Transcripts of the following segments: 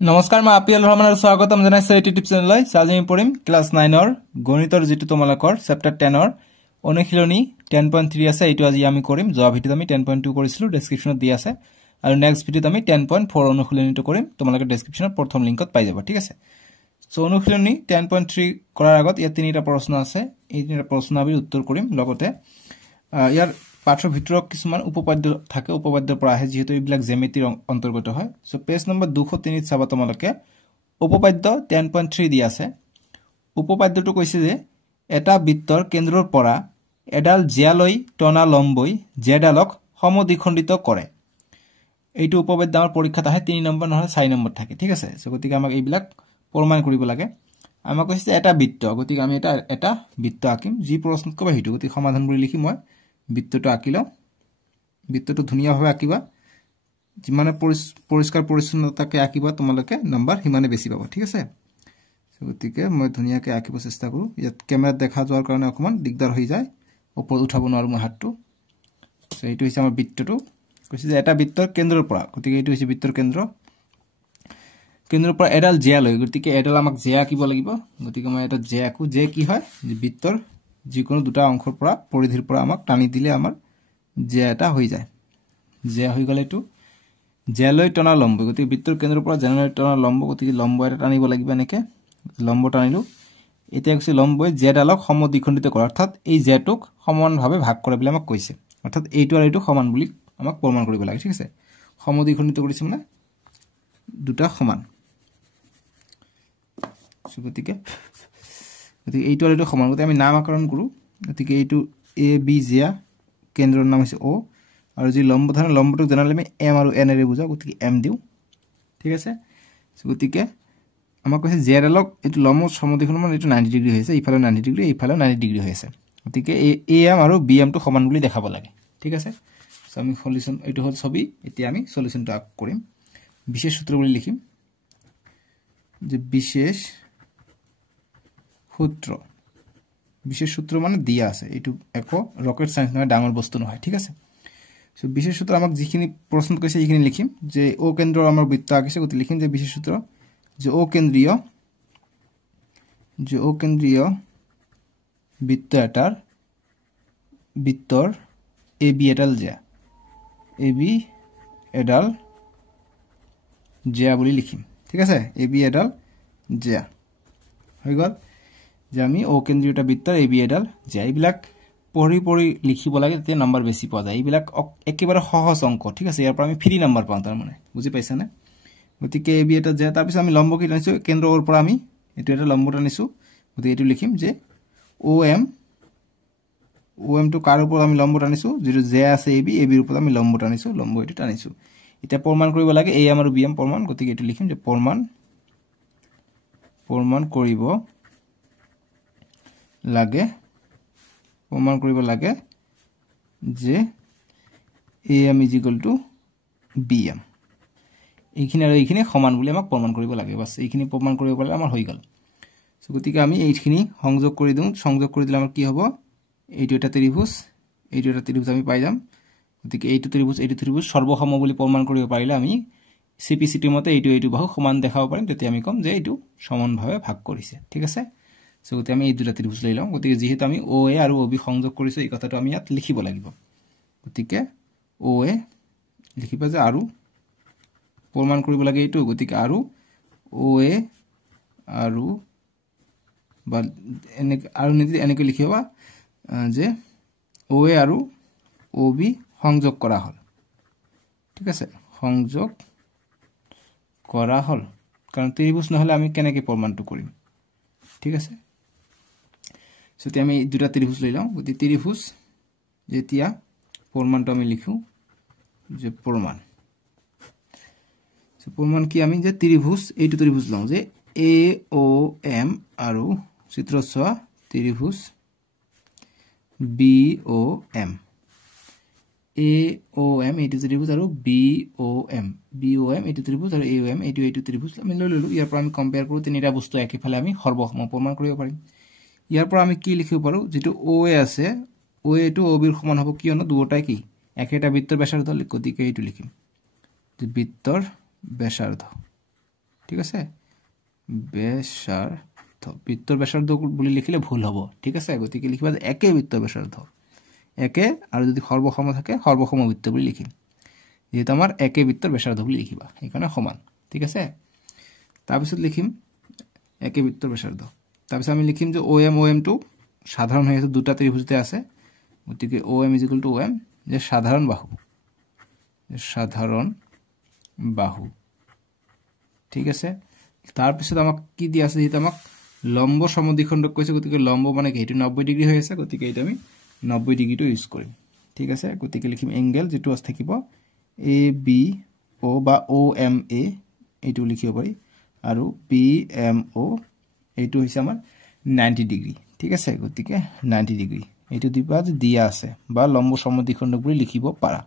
নমস্কাৰ মই আপিল ৰহমানৰ স্বাগতম জনাইছো ইউটিউব চেনেললৈ আজি আমি পঢ়িম ক্লাস 9 ৰ গণিতৰ যেটো তোমালোকৰ চেপ্টাৰ 10 ৰ অনুশীলনী 10.3 আছে এটো আজি আমি কৰিম যোৱা ভিডিওত আমি 10.2 কৰিছিলো ডেসক্ৰিপচনত দি আছে আৰু নেক্সট ভিডিওত আমি 10.4 অনুশীলনীটো কৰিম তোমালোকে ডেসক্ৰিপচনৰ প্ৰথম লিংকত পাই যাবা ঠিক আছে সো অনুশীলনী 10.3 কৰাৰ আগত ইয়াত তিনিটা প্ৰশ্ন আছে এই তিনিটা প্ৰশ্ন আমি উত্তৰ কৰিম লগতে ইয়াৰ পাঠৰ ভিতৰত কিছুমান উপপাদ্য থাকে উপপাদ্যৰ পৰা আহে যেহেতু এইবিলাক জ্যামিতিৰ অন্তৰ্গত হয় সো পেজ নম্বৰ 203 ত চাবা তোমালোকে উপপাদ্য 10.3 দি আছে উপপাদ্যটো কৈছে যে এটা বৃত্তৰ কেন্দ্ৰৰ পৰা এডাল জিয়ালৈ টনা লম্বই জেডালক সমদ্বিখণ্ডিত কৰে এইটো উপপাদ্য আমাৰ পৰীক্ষাত আহে 3 নম্বৰ নহয় 4 নম্বৰ থাকে ঠিক আছে সো গতিকে আমাক এইবিলাক প্ৰমাণ কৰিব লাগে আমাক কৈছে এটা বৃত্ত গতিকে আমি এটা বৃত্ত আঁকিম যি প্ৰশ্নত কবা হেতু গতিকে সমাধান কৰি লিখি মই বৃত্তটো আঁকিলো বৃত্তটো ধুনিয়াভাৱে আঁকিবা যিমানে পৰিষ্কাৰ পৰিচ্ছন্নতাকে আঁকিবা তোমালোকে নম্বৰ হিমানে বেছি পাবা ঠিক আছে গতিকে মই ধুনিয়াকে আঁকিব চেষ্টা কৰো ইয়াত ক্যামেৰাত দেখা যোৱাৰ কাৰণে অকমান দিগদাৰ হৈ যায় ওপৰত উঠাব নোৱাৰো মই হাতটো সো এইটো হৈছে আমাৰ বৃত্তটো কৈছে যে এটা বৃত্তৰ কেন্দ্ৰৰ পৰা গতিকে এইটো হৈছে বৃত্তৰ কেন্দ্ৰৰ পৰা এডাল জেয়া লৈ গতিকে এডাল আমাক জেয়া আঁকিব লাগিব গতিকে মই এটা জেয়া আঁকো জে কি হয় যে বৃত্তৰ যিকোনো দুটা অংশৰ পৰা পৰিধিৰ পৰা আমাক টানি দিলে আমাৰ জেয়া এটা হৈ যায় জেয়া হৈ গলে এটো জেলৈ টনা লম্ব গতিকে বৃত্তৰ কেন্দ্ৰৰ পৰা জেলৈ টনা লম্ব গতিকে লম্ব এটা টানিব লাগিব এনেকে লম্ব টানিলো এতিয়া কৈছে লম্বই জেডালক সমদ্বিখণ্ডিত কৰে অৰ্থাৎ এই জেটোক সমানভাৱে ভাগ কৰে বুলি আমাক কৈছে অৰ্থাৎ এইটো আৰু এইটো সমান বুলি আমাক প্ৰমাণ কৰিব লাগে ঠিক আছে সমদ্বিখণ্ডিত কৰিছে মানে দুটা সমান গতিকে এইটো আৰু এইটো সমান গতিকে আমি নামকৰণ কৰো গতিকে এইটো এ বি জিয়া কেন্দ্ৰৰ নাম হৈছে ও আৰু যি লম্ব ধৰণে লম্বটোক জনালে আমি এম আৰু এন এৰে বুজাও গতিকে এম দিও ঠিক আছে গতিকে আমাক কৈছে জেডালক এটো লম্ব সমদ্বিখণ্ড মানে এটো 90 ডিগ্ৰী হৈছে ইফালে 90 ডিগ্ৰী ইফালে 90 ডিগ্ৰী হৈছে গতিকে এ এম আৰু বি এম টো সমান বুলি দেখাব লাগে ঠিক আছে সো আমি সলিউশন এটো হল ছবি এতিয়া আমি সলিউশনটো আক কৰিম বিশেষ সূত্ৰ বুলি লিখিম যে বিশেষ সূত্ৰ মানে দিয়া আছে এটো একো ৰকেট সায়েন্স নহয় ডাঙৰ বস্তু নহয় ঠিক আছে সো বিশেষ সূত্ৰ আমাক যিখিনি প্ৰশ্ন কৈছে এইখিনি লিখিম যে ও কেন্দ্ৰ আমাৰ বৃত্ত আঁকিছে গতি লিখিম যে বিশেষ সূত্ৰ যে ও কেন্দ্ৰীয় বৃত্ত এটাৰ বৃত্তৰ এ বি এডাল জেয়া বুলি লিখিম ঠিক আছে এ বি এডাল জেয়া হৈ গল যে আমি ও কেন্দ্ৰীয়টা বৃত্তৰ এ বি এডাল জেয়া এইবিলাক পঢ়ি লিখিব লাগে তে নম্বৰ বেছি পোৱা যায় এইবিলাক একেবাৰে সহজ অংক ঠিক আছে ইয়াৰ পৰা আমি ফ্ৰী নম্বৰ পাম তাৰ মানে বুজি পাইছা না গতিকে এ বি এটা জেয়া তাৰ পিছত আমি লম্ব কি টানিছো কেন্দ্ৰৰ পৰা আমি এটো এটা লম্ব টানিছো গতিকে এটো লিখিম যে ও এম টো কাৰ ওপৰত আমি লম্ব টানিছো যেটো জে আছে এ বি ৰ ওপৰত আমি লম্ব টানিছো লম্ব এটো টানিছো এটা প্ৰমাণ কৰিব লাগে এ এম আৰু বি এম প্ৰমাণ গতিকে এটো লিখিম যে প্ৰমাণ কৰিব লাগে যে এ এম বি এম এইখিনি আৰু এইখিনি সমান বুলি আমাক প্ৰমাণ কৰিব লাগে বাস এইখিনি প্ৰমাণ কৰিব পাৰিলে আমাৰ হৈ গল সো গতিকে আমি এইখিনি সংযোগ কৰি দিলে আমাৰ কি হ'ব এইটো এটা ত্ৰিভুজ আমি পাই যাম গতিকে এইটো ত্ৰিভুজ সৰ্বসম বুলি প্ৰমাণ কৰিব পাৰিলে আমি সিপিসিটি মতে এইটো বাহু সমান দেখাব পাৰিম তেতিয়া আমি কম যে এইটো সমানভাৱে ভাগ কৰিছে ঠিক আছে সো গতি আমি এই দুটা ত্ৰিভুজ লৈ লম গতিকে যেহেতু আমি ও এ আৰু ও বি সংযোগ কৰিছো এই কথাটো আমি ইয়াত লিখিব লাগিব গতিকে ও এ লিখিবা যে আৰু প্ৰমাণ কৰিব লাগে এইটো গতিকে আৰু ও এ আৰু বা এনেকৈ লিখিবা যে ও এ আৰু ও বি সংযোগ কৰা হল ঠিক আছে সংযোগ কৰা হল কাৰণ ত্ৰিভুজ নহলে আমি কেনেকৈ প্ৰমাণটো কৰিম ঠিক আছে সতি আমি দুটা ত্ৰিভুজ লৈ লওঁ গতি ত্ৰিভুজ যেতিয়া প্ৰমাণটো আমি লিখো যে প্ৰমাণ কি আমি যে ত্ৰিভুজ এইটো ত্ৰিভুজ লওঁ যে এ ও এম আৰু চিত্ৰছোৱা ত্ৰিভুজ B O M A O M এইটো ত্ৰিভুজ আৰু বি ও এম এইটো ত্ৰিভুজ আৰু এ ও এম এইটো ত্ৰিভুজ আমি লৈ ললো ইয়াৰ পৰা আমি কম্পেয়াৰ কৰো তিনিটা বস্তু একেফালে আমি সৰ্বসম প্ৰমাণ কৰিব পাৰিম ইয়াৰ পৰা আমি কি লিখিব পাৰো যেটো ও এ আছে ও এ টো ও বি ৰ সমান হ'ব কিয়নো দুটাই কি একেটা বৃত্তৰ ব্যাসাৰ্ধ গতিকে এইটো লিখিম যে বৃত্তৰ ব্যাসাৰ্ধ ঠিক আছে ব্যাসাৰ্ধ বৃত্তৰ ব্যাসার্ধ বুলি লিখিলে ভুল হ'ব ঠিক আছে গতিকে লিখিবা যে একে বৃত্তৰ ব্যাসাৰ্ধ একে আৰু যদি সৰ্বসম থাকে সৰ্বসম বৃত্ত বুলি লিখিম যেহেতু আমাৰ একে বৃত্তৰ ব্যাসাৰ্ধ বুলি লিখিবা এইকাৰণে সমান ঠিক আছে তাৰপিছত লিখিম একে বৃত্তৰ ব্যাসাৰ্ধ তাৰপিছত আমি লিখিম যে OM টো সাধাৰণ হৈ আছে দুটা ত্ৰিভুজতে আছে গতিকে OM = OM যে সাধাৰণ বাহু ঠিক আছে তাৰপিছত আমাক কি দি আছে যেটা আমাক লম্ব সমদ্বিখণ্ডক কৈছে গতিকে লম্ব মানে কি এটো 90 ডিগ্ৰী হৈ আছে গতিকে এটা আমি 90 ডিগ্ৰীটো ইউজ কৰিম ঠিক আছে গতিকে লিখিম এংগেল যেটো আছে থাকিব ABO বা OMA এটো লিখিব পাৰি আৰু PMO এটো হৈছে আমাৰ 90 ডিগ্ৰী ঠিক আছে গতিকে 90 ডিগ্ৰী এটো দিবা যে দিয়া আছে বা লম্ব সমদ্বিখণ্ডক বুলি লিখিব পাৰা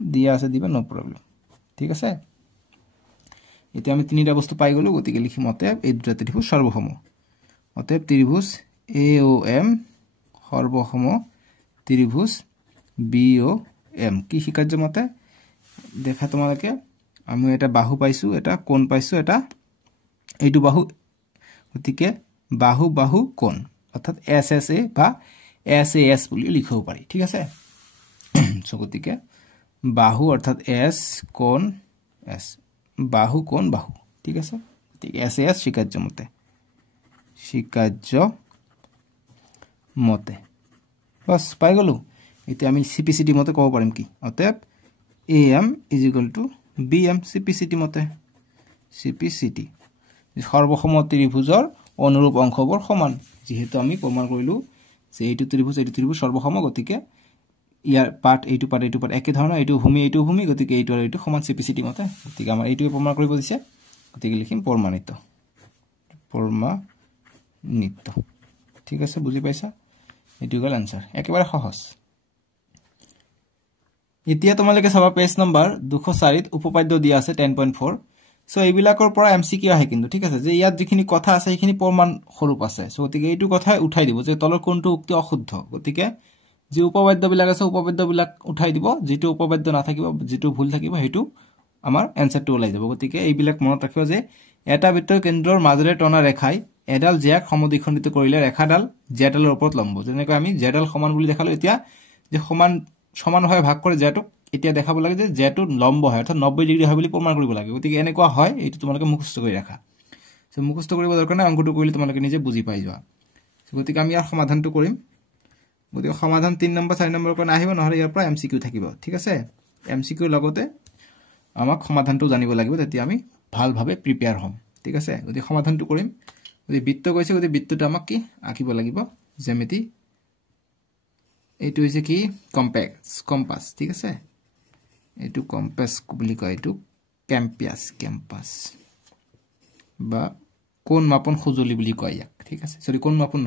দিয়া আছে দিবা নো প্ৰবলেম ঠিক আছে এতে আমি তিনিটা বস্তু পাই গলো গতিকে লিখিম অতএব এই দুটা ত্রিভুজ সর্বসম অতএব ত্রিভুজ AOM সর্বসম ত্রিভুজ BOM কি শিকাৰ্য মতে দেখা তোমালোকে আমি এটা বাহু পাইছো এটা কোণ পাইছো এটা এইটো বাহু গতিকে বাহু কোণ অর্থাৎ SSA বা SAS বুলি লিখিব পাৰি ঠিক আছে সো গতিকে বাহু অর্থাৎ S কোণ S বাহু কোণ বাহু ঠিক আছে ঠিক SAS শিকাৰ্য মতে বাস পাই গলো এতিয়া আমি CPCD মতে ক'ব পাৰিম কি অতএব AM = BM CPCD মতে CPCD সৰ্বসম ত্ৰিভুজৰ অনুৰূপ অংশবোৰ সমান যেহেতু আমি প্ৰমাণ কৰিলো যে এইটো ত্ৰিভুজ সৰ্বসম গতিকে ইয়াৰ পাৰ্ট এইটো একে ধৰণৰ এইটো ভূমি গতিকে এইটো আৰু এইটো সমান CPCD মতে গতিকে আমাৰ এইটো প্ৰমাণ কৰিব দিছে গতিকে লিখিম প্ৰমাণিত ঠিক আছে বুজি পাইছা এইটো গল আনসাৰ একেবাৰে সহজ এতিয়া তোমালোকে চাবা পেজ নম্বৰ 204 ত উপপাদ্য দিয়া আছে 10.4 সো এইবিলাকৰ পৰা MCQ আহে কিন্তু ঠিক আছে যে ইয়াত যিখিনি কথা আছে সেইখিনি প্ৰমাণ স্বৰূপ আছে সো গতিকে এইটো কথাই উঠাই দিব যে তলৰ কোনটো উক্তি অশুদ্ধ গতিকে যে উপপাদ্য বিলাক আছে উপপাদ্য বিলাক উঠাই দিব যেটো উপপাদ্য না থাকিব যেটো ভুল থাকিব হেতু আমাৰ আনসাৰটো ওলাই যাব গতিকে এইবিলাক মনত ৰাখিবা যে এটা বৃত্তৰ কেন্দ্ৰৰ মাজেৰে টনা ৰেখাই এডাল জেক সমদ্বিখণ্ডিত কৰিলে ৰেখাডাল জেডালৰ ওপৰত লম্ব যেনেকৈ আমি জেডাল সমান বুলি দেখালো এতিয়া যে সমান হয় ভাগ কৰে জেটো এতিয়া দেখাব লাগে যে জেটো লম্ব হয় অৰ্থাৎ 90 ডিগ্ৰী হয় বুলি প্ৰমাণ কৰিব লাগে গতিকে এনেকুৱা হয় এইটো তোমালোকে মুখস্থ কৰি ৰাখা সো মুখস্থ কৰিব দৰকাৰ নাই অংকটো কৰিলে তোমালোকে নিজে বুজি পাই যোৱা গতিকে আমি ইয়াৰ সমাধানটো কৰিম গতিকে সমাধান 3 নম্বৰ 4 নম্বৰ কোন আহিব নহলে ইয়াৰ পৰা MCQ থাকিব ঠিক আছে MCQ লগতে আমাক সমাধানটো জানিব লাগিব তেতিয়া আমি ভালভাৱে প্ৰিপেয়াৰ হ'ম ঠিক আছে গতিকে সমাধানটো কৰিম গতিকে বৃত্ত কৈছে গতিকে বৃত্তটো আমাক কি আঁকিব লাগিব জ্যামিতি এইটো হৈছে কি কম্পাস ঠিক আছে এইটো কম্পাস বুলি কয় এইটো ক্যাম্পাস বা কোণ মাপন সঁজুলি বুলি কয় ইয়াক ঠিক আছে সৰি কোণ মাপন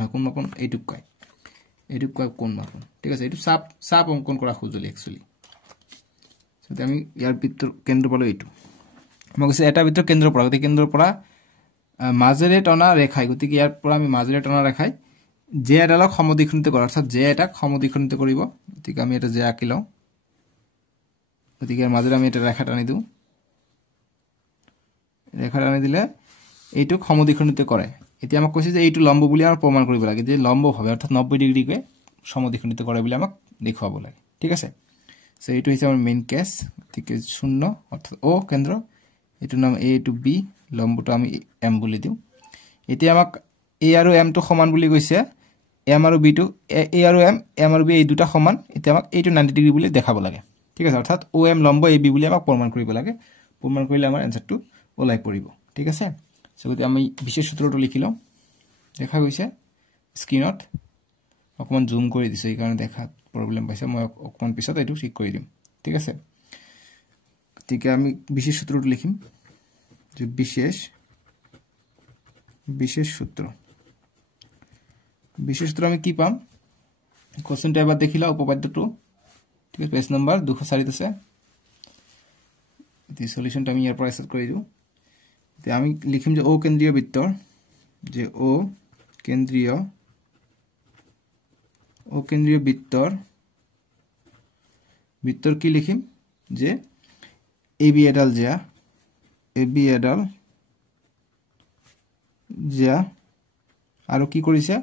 এইটো কয় কোণ মাপন ঠিক আছে এইটো চাপ অঙ্কন কৰা সঁজুলি একচুয়ালি সো আমি ইয়াৰ বৃত্তৰ কেন্দ্ৰ পালো এইটো মই কৈছে এটা বৃত্তৰ কেন্দ্ৰৰ পৰা গতিকে কেন্দ্ৰৰ পৰা মাজেৰে টনা ৰেখাই গতিকে ইয়াৰ পৰা আমি মাজেৰে টনা ৰেখাই জে এডালক সমদ্বিখণ্ডিত কৰা অৰ্থাৎ জে এটাক সমদ্বিখণ্ডিত কৰিব গতিকে আমি এটা জে আঁকি লওঁ গতিকে ইয়াৰ মাজেৰে আমি এটা ৰেখা টানি দিওঁ ৰেখা টানি দিলে এইটোক সমদ্বিখণ্ডিত কৰে এতিয়া আমাক কৈছে যে এইটো লম্ব বুলি আমাৰ প্ৰমাণ কৰিব লাগে যে লম্ব ভাবে অৰ্থাৎ 90 ডিগ্ৰীকে সমদ্বিখণ্ডিত কৰে বুলি আমাক দেখুৱাব লাগে ঠিক আছে সো এইটো হৈছে আমাৰ মেইন কেস গতিকে 0 অৰ্থাৎ O কেন্দ্ৰ এইটো নাম A টু B লম্বটো আমি M বুলি দিওঁ এতিয়া আমাক A আৰু M টো সমান বুলি কৈছে M আৰু B টো A আৰু M আৰু B এই দুটা সমান এতিয়া আমাক এইটো 90 ডিগ্ৰী বুলি দেখাব লাগে ঠিক আছে অৰ্থাৎ OM লম্ব AB বুলি আমাক প্ৰমাণ কৰিব লাগে প্ৰমাণ কৰিলে আমাৰ আনসাৰটো ওলাই পৰিব ঠিক আছে সো গতি আমি বিশেষ সূত্ৰটো লিখি লওঁ দেখা গৈছে স্ক্ৰিনত অকমান জুম কৰি দিছো এই কাৰণে দেখাত প্ৰবলেম পাইছে মই অকমান পিছত এইটো ঠিক কৰি দিম ঠিক আছে গতিকে আমি বিশেষ সূত্ৰটো লিখিম যে বিশেষ সূত্ৰ আমি কি পাম কোশ্চেনটো এবাৰ দেখিলা উপপাদ্যটো ঠিক আছে পেজ নম্বৰ 204 আছে এই সলিউশনটো আমি ইয়াৰ পৰা স্টাৰ্ট কৰি দিও তে আমি লিখিম যে O কেন্দ্ৰীয় বৃত্তৰ যে O কেন্দ্ৰীয় বৃত্তৰ কি লিখিম যে AB এডাল যা আৰু কি কৰিছে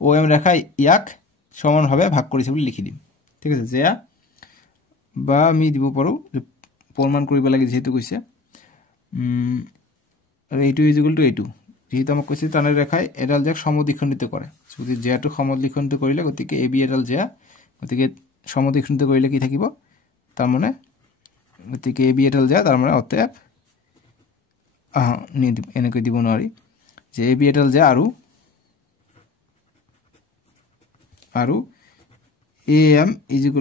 OM ৰেখা ইয়াক সমানভাৱে ভাগ কৰিছে বুলি লিখি দিম ঠিক আছে যা বা আমি দিব পাৰো প্ৰমাণ কৰিব লাগে যেহেতু কৈছে আৰু এইটো ইকুৱেল টু এইটো যেহেতু আমাক কৈছে টানেল ৰেখাই এডাল জ্যাক সমদ্বিখণ্ডিত কৰে যদি জ্যাটো সমদ্বিখণ্ডিত কৰিলে গতিকে AB এডাল জ্যা গতিকে সমদ্বিখণ্ডিত কৰিলে কি থাকিব তাৰ মানে গতিকে AB এডাল জ্যা তাৰ মানে অতএব এনেকৈ দিব নোৱাৰি যে AB এডাল জ্যা আৰু AM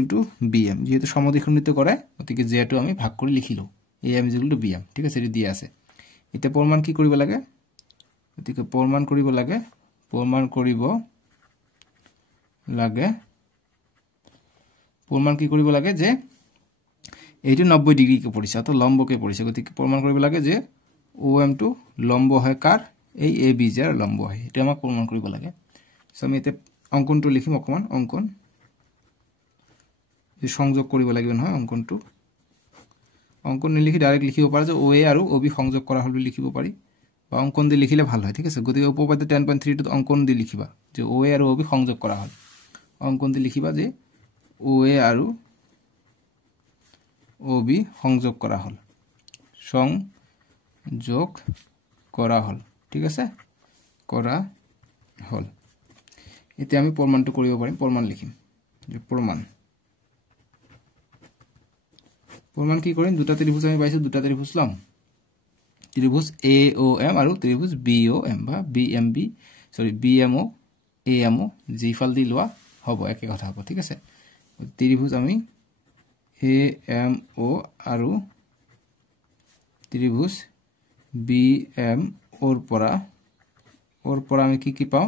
= BM যেহেতু সমদ্বিখণ্ডিত কৰে গতিকে জ্যাটো আমি ভাগ কৰি লিখিলো AM = BM ঠিক আছে এটো দিয়া আছে এটা প্ৰমাণ কি কৰিব লাগে গতিকে প্ৰমাণ কৰিব লাগে যে এইটো 90 ডিগ্ৰী কে পৰিছে অত লম্বকে পৰিছে গতিকে প্ৰমাণ কৰিব লাগে যে OM টো লম্ব হয় কাৰ এই AB ৰ লম্ব হয় এটা আমাক প্ৰমাণ কৰিব লাগে সো আমি এতে অঙ্কনটো লিখিম অকমান অঙ্কন যে সংযোগ কৰিব লাগিব নহয় অঙ্কন নিলিখি ডাইৰেক্ট লিখিব পাৰা যে OA আৰু OB সংযোগ কৰা হল বুলি লিখিব পাৰি বা অঙ্কন দি লিখিলে ভাল হয় ঠিক আছে গতিকে উপপাদ্য 10.3 টো অঙ্কন দি লিখিবা যে OA আৰু OB সংযোগ কৰা হল অঙ্কন দি লিখিবা যে OA আৰু OB সংযোগ কৰা হল ঠিক আছে কৰা হল এতিয়া আমি প্ৰমাণটো কৰিব পাৰিম প্ৰমাণ লিখিম যে প্ৰমাণ কি কৰিম দুটা ত্ৰিভুজ আমি পাইছো দুটা ত্ৰিভুজ লম ত্ৰিভুজ AOM আৰু ত্ৰিভুজ BOM বা BMO AMO জিফাল দি লোৱা হ'ব একে কথা হ'ব ঠিক আছে ত্ৰিভুজ আমি AMO আৰু ত্ৰিভুজ BMO ওৰ পৰা আমি কি পাও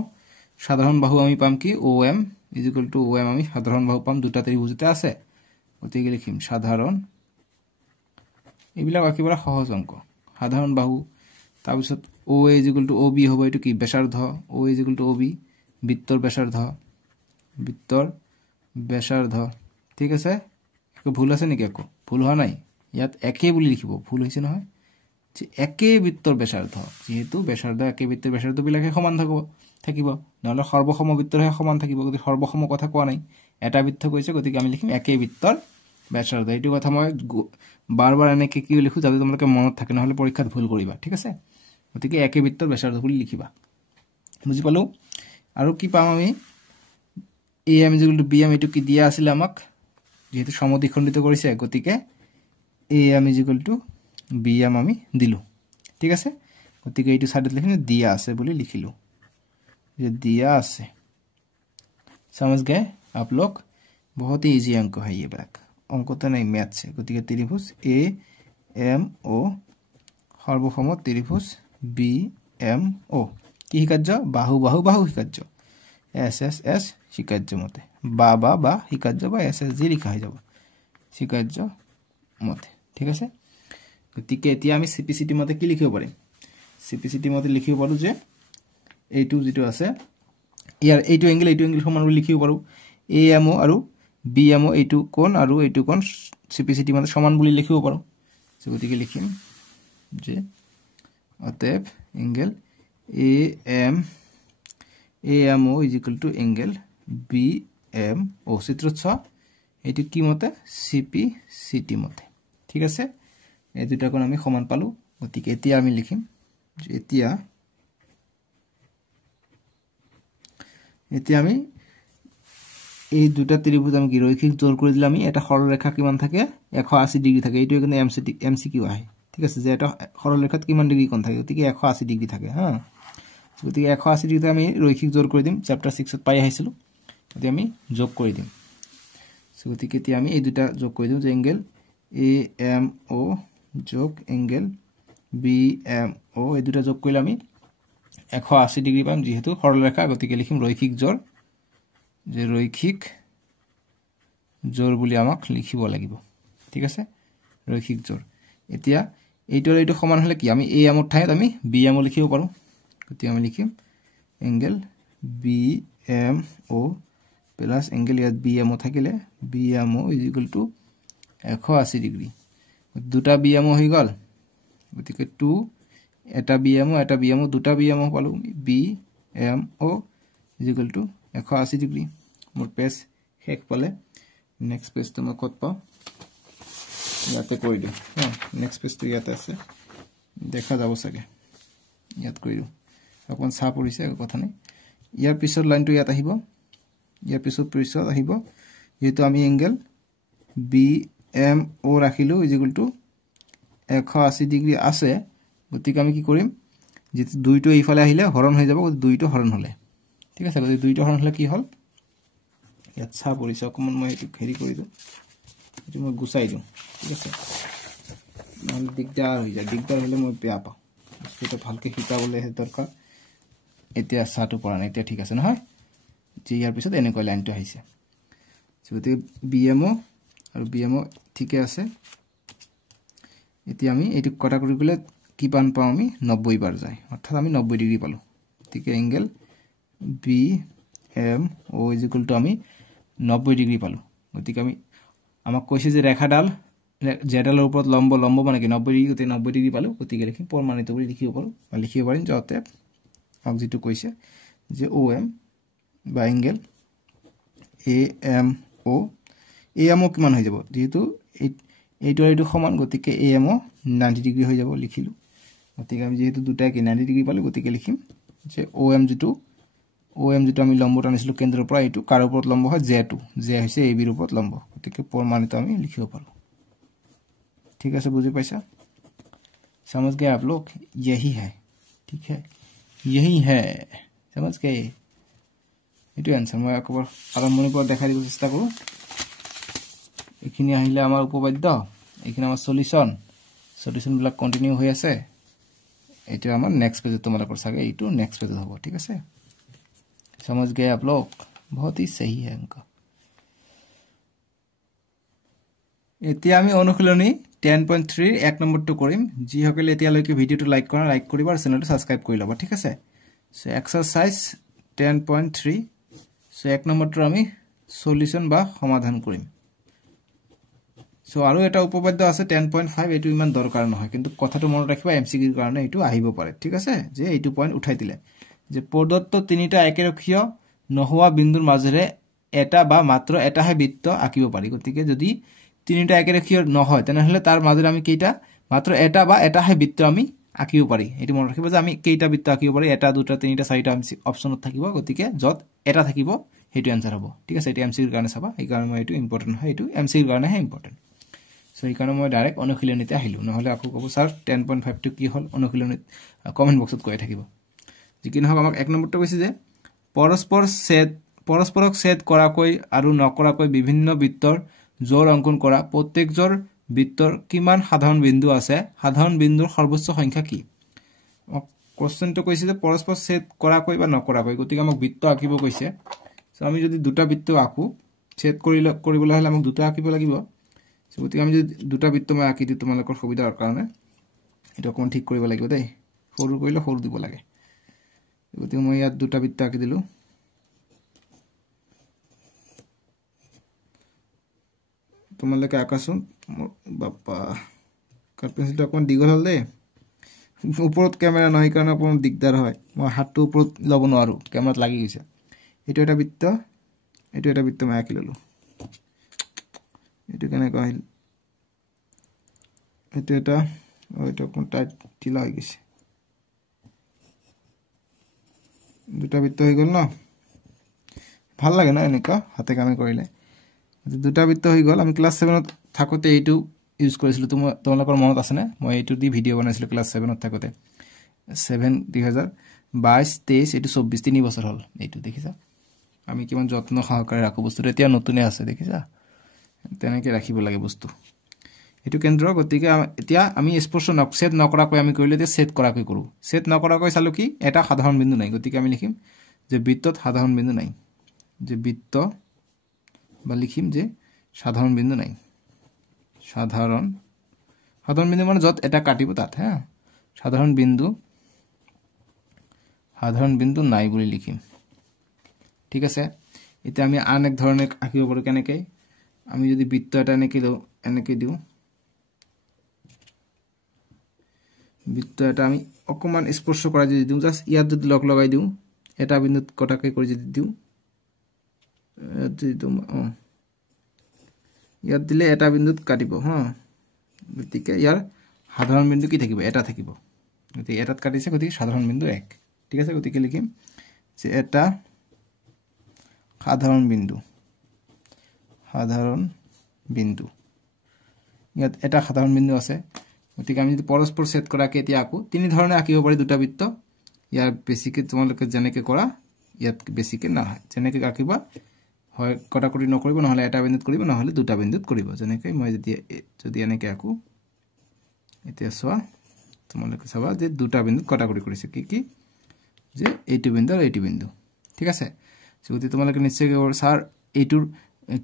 সাধাৰণ বাহু আমি পাম কি OM = OM আমি সাধাৰণ বাহু পাম দুটা ত্ৰিভুজতে আছে গতিকে লিখিম সাধাৰণ এইবিলাক একেবাৰে সহজ অংক সাধাৰণ বাহু তাৰ পিছত OA = OB হ'ব এটো কি ব্যাসাৰ্ধ OA = OB বৃত্তৰ ব্যাসাৰ্ধ ঠিক আছে একো ভুল আছে নেকি একো ভুল হোৱা নাই ইয়াত একে বুলি লিখিব ভুল হৈছে নহয় যে একে বৃত্তৰ ব্যাসাৰ্ধ যেহেতু ব্যাসাৰ্ধ একে বৃত্তৰ ব্যাসাৰ্ধ বিলাকে সমান থাকিব নহলে সৰ্বসম বৃত্তৰহে সমান থাকিব গতি সৰ্বসম কথা কোৱা নাই এটা বৃত্ত কৈছে গতিকে আমি লিখিম একে বৃত্তৰ ব্যাসাৰ্ধ এইটো কথা মই বাৰবাৰ এনেকে কি লিখো যাতে তোমালোকে মনত থাকে নহলে পৰীক্ষাত ভুল কৰিবা ঠিক আছে গতিকে একে বৃত্তৰ ব্যাসাৰ্ধ বুলি লিখিবা বুজি পালো আৰু কি পাম আমি AM = BM এটো কি দিয়া আছিল আমাক যেহেতু সমদ্বিখণ্ডিত কৰিছে গতিকে AM = BM আমি দিলু ঠিক আছে গতিকে এইটো সাইডত লিখিম দিয়া আছে বুলি লিখিলো ये दिया আছে समझ गए आप लोग बहुत ही इजी अंक है ये ब्लैक अंक तो नहीं मैथ से गतिके त्रिभुज AMO সর্বসম ত্রিভুজ BMO কি হিকাৰ্য বাহু হিকাৰ্য SSS হিকাৰ্য মতে বা হিকাৰ্য বা SSG লিখা হৈ যাব হিকাৰ্য মতে ঠিক আছে গতিকে এতিয়া আমি CPCT মতে কি লিখিব পাৰিম CPCT মতে লিখিব পাৰো যে এইটো যেটো আছে ইয়াৰ এইটো এংগল সমান বুলি লিখিব পাৰো AMO আৰু BMO এইটো কোণ আৰু এইটো কোণ CPCT মানে সমান বুলি লিখিব পাৰো গতিকে লিখিম যে অতএব এংগল AMO = এংগল BMO চিত্ৰত এইটো কি মতে CPCT মতে ঠিক আছে এই দুটা কোণ আমি সমান পালো গতিকে এতিয়া আমি লিখিম যে এতিয়া আমি এই দুটা ত্রিভুজ আমি কি রৈখিক জোড় করে দিলাম আমি এটা সরলরেখা কিমান থাকে 180 ডিগ্রি থাকে এইটো কিন্তু MCQ আহে ঠিক আছে যে এটা সরলরেখাত কিমান ডিগ্রি কোণ থাকে গতিকে 180 ডিগ্রি থাকে হ্যাঁ গতিকে 180 ডিগ্রিতে আমি রৈখিক জোড় করে দিম চ্যাপ্টার 6 ত পাই আহিছিল গতিকে আমি যোগ কৰি দিম গতিকে এতিয়া আমি এই দুটা যোগ কৰি দিম যে এংগল AMO যোগ এংগল BMO এই দুটা যোগ কৰিলে আমি 180 ডিগ্রি পাম যেহেতু সরলরেখা গতিকে লিখিম রৈখিক জোড় যে রৈখিক জোড় বুলি আমাক লিখিব লাগিব ঠিক আছে রৈখিক জোড় এতিয়া এইটোৰ এইটো সমান হলে কি আমি AM ৰ ঠাইত আমি BM লিখিব পাৰো গতিকে আমি লিখিম এংগল BMO প্লাস এংগল ইয়াত BMO থাকিলে BMO = 180 ডিগ্রি দুটা BMO হৈ গল গতিকে 2 এটা BMO দুটা BMO পালো BMO = 180 ডিগ্ৰী মোৰ পেজ শেষ পালে নেক্সট পেজটো মই কত পাওঁ ইয়াতে কৰি দিওঁ নেক্সট পেজটো ইয়াতে আছে দেখা যাব চাগে ইয়াত কৰি দিওঁ অকন চাহ পৰিছে কথা নাই ইয়াৰ পিছৰ লাইনটো ইয়াত আহিব ইয়াৰ পিছত আহিব যেটো আমি এংগল BMO ৰাখিলো = 180 ডিগ্ৰী আছে গতিকে আমি কি কৰিম যেটো দুইটো এইফালে আহিলে হৰণ হৈ যাব দুইটো হৰণ হলে ঠিক আছে গতিকে দুইটো হৰণ হলে কি হল ইয়াত চাহ পৰিছে অকমান মই এটো হেৰি কৰি দিওঁ এটো মই গুছাই দিওঁ ঠিক আছে নহলে দিগদাৰ হৈ যায় দিগদাৰ হলে মই বেয়া পাওঁ এটা ভালকে শিকাবলৈ দৰকাৰ এতিয়া চাহটো পৰা নাই এতিয়া ঠিক আছে নহয় যে ইয়াৰ পিছত এনেকৈ লাইনটো আহিছে গতিকে BMO আৰু BMO ঠিকে আছে এতিয়া আমি এটো কটা কৰি গলে কি পান পাওঁ আমি 90 বাৰ যায় অৰ্থাৎ আমি 90 ডিগ্ৰী পালো ঠিক এংগল BMO = আমি 90 ডিগ্ৰী পালো গতিকে আমি আমাক কৈছে যে ৰেখাডাল জেডালৰ ওপৰত লম্ব মানে কি 90 ডিগ্ৰী গতি 90 ডিগ্ৰী পালো গতিকে লিখিম প্ৰমাণিত কৰি লিখিব পাৰো বা লিখিব পাৰিম যতে আমাক যেটো কৈছে যে OM বা এংগল AMO কিমান হৈ যাব যেহেতু এইটো সমান গতিকে AMO 90 ডিগ্ৰী হৈ যাব লিখিলো গতিকে আমি যেহেতু দুটা কি 90 ডিগ্ৰী পালো গতিকে লিখিম যে OM যেটো আমি লম্ব টানিছিলো কেন্দ্ৰৰ পৰা এইটো কাৰ ওপৰত লম্ব হয় J2 J হৈছে AB ৰ ওপৰত লম্ব গতিকে প্ৰমাণিত আমি লিখিব পাৰো ঠিক আছে বুজি পাইছা समझ गए आप लोग यही है ठीक है यही है समझ गए এটো आंसर মই একবাৰ আৰম্ভণিৰ পৰা দেখাই দিব চেষ্টা কৰো এখিনি আহিলে আমাৰ উপপাদ্য এখিনি আমাৰ সলিউশন বিলাক কন্টিনিউ হৈ আছে এটা আমাৰ নেক্সট পেজত তোমালোকৰ সাগে এইটো নেক্সট পেজত হ'ব ঠিক আছে समझ गए आप लोग बहुत ही सही है इनका এতিয়া আমি অনুশীলনী 10.3 এক নম্বৰটো কৰিম যি সকলে এতিয়ালৈকে ভিডিওটো লাইক কৰিবা আৰু চেনেলটো সাবস্ক্ৰাইব কৰি লবা ঠিক আছে সো এক্সাৰসাইজ 10.3 সো এক নম্বৰটো আমি সলিউশন বা সমাধান কৰিম সো আৰু এটা উপপাদ্য আছে 10.5 এটো ইমান দৰকাৰ নহয় কিন্তু কথাটো মনত ৰাখিবা এমসিকিউৰ কাৰণে এটো আহিব পাৰে ঠিক আছে যে এইটো পইণ্ট উঠাই দিলে যে প্ৰদত্ত তিনিটা একেৰক্ষীয় নহোৱা বিন্দুৰ মাজেৰে এটা বা মাত্ৰ এটাহে বৃত্ত আঁকিব পাৰি গতিকে যদি তিনিটা একেৰক্ষীয় নহয় তেনেহলে তাৰ মাজেৰে আমি কেইটা মাত্ৰ এটা বা এটাহে বৃত্ত আমি আঁকিব পাৰি এটো মনত ৰাখিবা যে আমি কেইটা বৃত্ত আঁকিব পাৰি এটা দুটা তিনিটা চাৰিটা অপচনত থাকিব গতিকে যত এটা থাকিব হেতু आंसर হ'ব ঠিক আছে এটো এমসিকিউৰ কাৰণে চাবা এই কাৰণে মই এটো ইম্পৰ্টেন্ট হয় এটো এমসিকিউৰ কাৰণে হে ইম্পৰ্টেন্ট সো এই কাৰণে মই ডাইৰেক্ট অনুশীলনীতে আহিলো নহলে আকৌ কব স্যাৰ 10.5 টো কি হল অনুশীলনীত কমেন্ট বক্সত কৈ থাকিব যিকিন হক আমাক এক নম্বৰটো কৈছে যে পৰস্পৰক ছেদ কৰাকৈ আৰু নকৰাকৈ বিভিন্ন বৃত্তৰ জোৰ অঙ্কন কৰা প্ৰত্যেকজোৰ বৃত্তৰ কিমান সাধাৰণ বিন্দু আছে সাধাৰণ বিন্দুৰ সৰ্বোচ্চ সংখ্যা কি কোশ্চেনটো কৈছে যে পৰস্পৰ ছেদ কৰাকৈ বা নকৰাকৈ গতিকে আমাক বৃত্ত আঁকিব কৈছে সো আমি যদি দুটা বৃত্ত আঁকো ছেদ কৰিবলৈ হলে আমাক দুটা আঁকিব লাগিব সো গতিকে আমি যদি দুটা বৃত্ত মই আঁকি দিও তোমালোকৰ সুবিধাৰ কাৰণে এটা কোন ঠিক কৰিব লাগিব দেই সৰু কৰিলে সৰু দিব লাগে গতিকে মই ইয়াত দুটা বৃত্ত আঁকি দিলো তোমালোকে আকাশন বাপা কাট পেন্সিলটো অকন দিগল হল দে ওপৰত ক্যামেৰা নাই কাৰণে অকন দিগদাৰ হয় মই হাতটো ওপৰত লব নোৱাৰো ক্যামেৰাত লাগি গৈছে এটো এটা বৃত্ত মই আঁকি ললো এটো কেনে কহিল এটা অকন টাইট ঢিলা হৈ গৈছে দুটা বৃত্ত হৈ গল না ভাল লাগে না এনেকা হাতে কামে কৰিলে দুটা বৃত্ত হৈ গল আমি ক্লাস 7 ত থাকোতে এইটো ইউজ কৰিছিলো তোমালোকৰ মনত আছে না মই এইটো দি ভিডিও বনাইছিলো ক্লাস 7 ত থাকোতে 7 2022 23 এইটো 24 3 বছৰ হল এইটো দেখিছা আমি কিমান যত্ন সহকাৰে ৰাখো বস্তুটো এতিয়া নতুনে আছে দেখিছা তেনেকৈ ৰাখিব লাগে বস্তু এটো কেন্দ্ৰ গতিকে এতিয়া আমি স্পৰ্শ ছেদ নকৰাকৈ আমি কৰিলে যে ছেদ কৰাকৈ কৰো ছেদ নকৰাকৈ চালো কি এটা সাধাৰণ বিন্দু নাই গতিকে আমি লিখিম যে বৃত্তত সাধাৰণ বিন্দু নাই যে বৃত্ত বা লিখিম যে সাধারণ বিন্দু নাই সাধারণ বিন্দু মানে যত এটা কাটিব তাত হ্যাঁ সাধারণ বিন্দু নাই বুলি লিখিম ঠিক আছে এটা আমি আন এক ধৰণে আঁকিব পাৰো কেনেকৈ আমি যদি বৃত্ত এটা এনেকৈ দিও বৃত্ত এটা আমি অকমান স্পৰ্শ কৰা যদি দিওঁ জাস্ট ইয়াত যদি লগ লগাই দিওঁ এটা বিন্দুত কটাকৈ কৰি যদি দিওঁ ইয়াত দিলে এটা বিন্দুত কাটিব হা গতিকে ইয়াৰ সাধাৰণ বিন্দু কি থাকিব এটা থাকিব গতিকে এটাত কাটিছে গতিকে সাধাৰণ বিন্দু 1 ঠিক আছে গতিকে লিখিম যে এটা সাধাৰণ বিন্দু ইয়াত এটা সাধাৰণ বিন্দু আছে গতিকে আমি যদি পৰস্পৰ ছেদ কৰাকে এতিয়া আকো তিনি ধৰণে আঁকিব পাৰি দুটা বৃত্ত ইয়াৰ বেছিকে তোমালোকে যেনেকে কৰা ইয়াত বেছিকে না হয় যেনেকে আঁকিবা হয় কটাকটি নকৰিব নহলে এটা বিন্দুত কৰিব নহলে দুটা বিন্দুত কৰিব যেনেকৈ মই যদি এনেকে আকো এতিয়া সোৱা তোমালোকে চাবা যে দুটা বিন্দুত কটাকটি কৰিছে কি যে এইটো বিন্দু আৰু এইটো বিন্দু ঠিক আছে যদি তোমালোকে নিশ্চয় স্যাৰ এইটোৰ